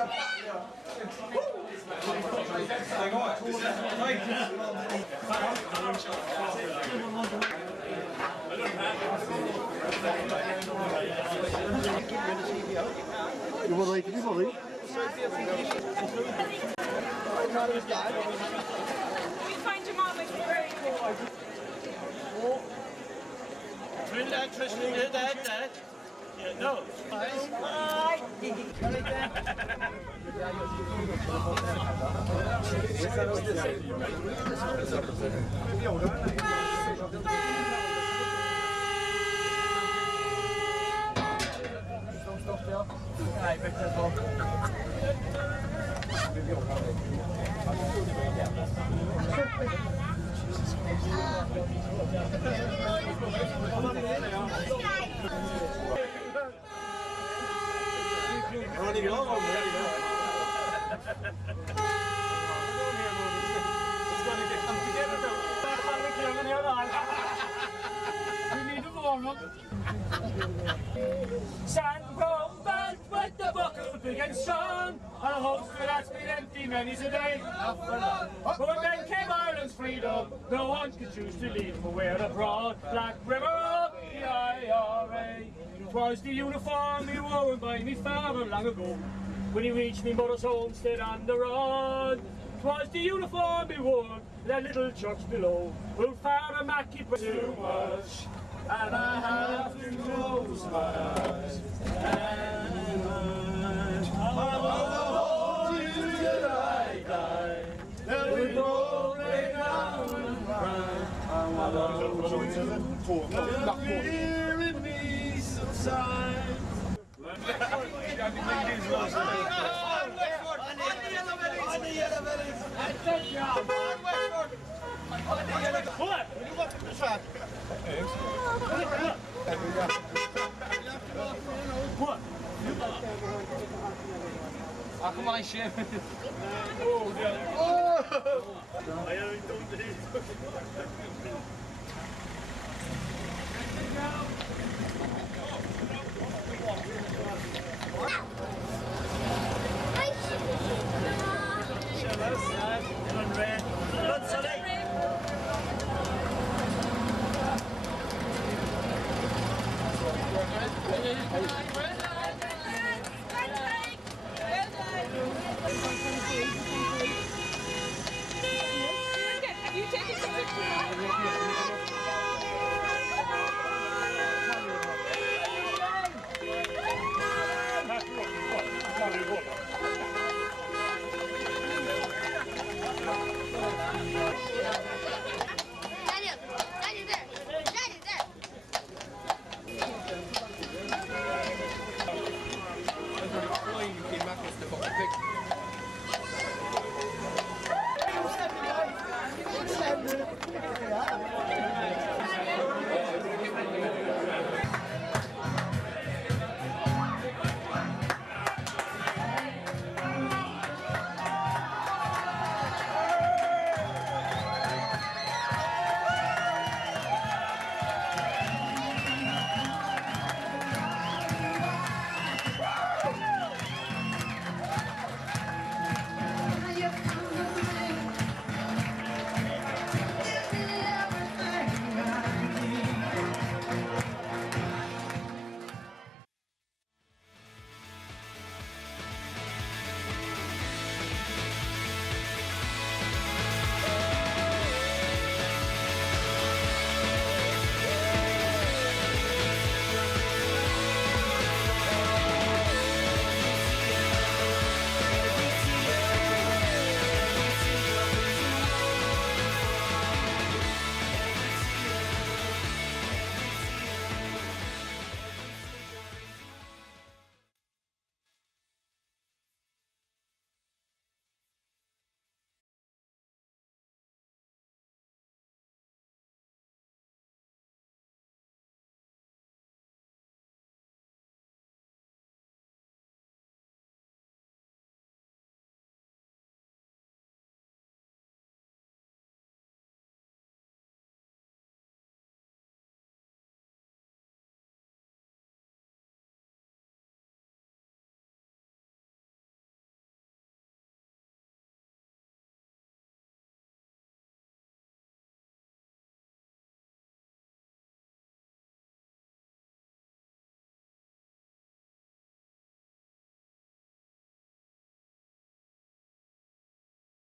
You would like to be bullied? We find your mom is very cool. Trinidad, Tristan, Dad. Yeah, no. Sand grown band with the buckle big and strong, and a holster that's been empty many's a day. But when then came Ireland's freedom, no one could choose to leave for where the broad black river of the IRA. 'Twas the uniform he wore by me father long ago, when he reached me mother's homestead on the run. 'Twas the uniform he wore, that little church below. Well, Father Mackey put too much, and I have to close my eyes and learn. I'll hold you till I die, till we both lay down and cry. I'll hold you hearing me subside. Ah, come on, Shim. Have you taken some pictures?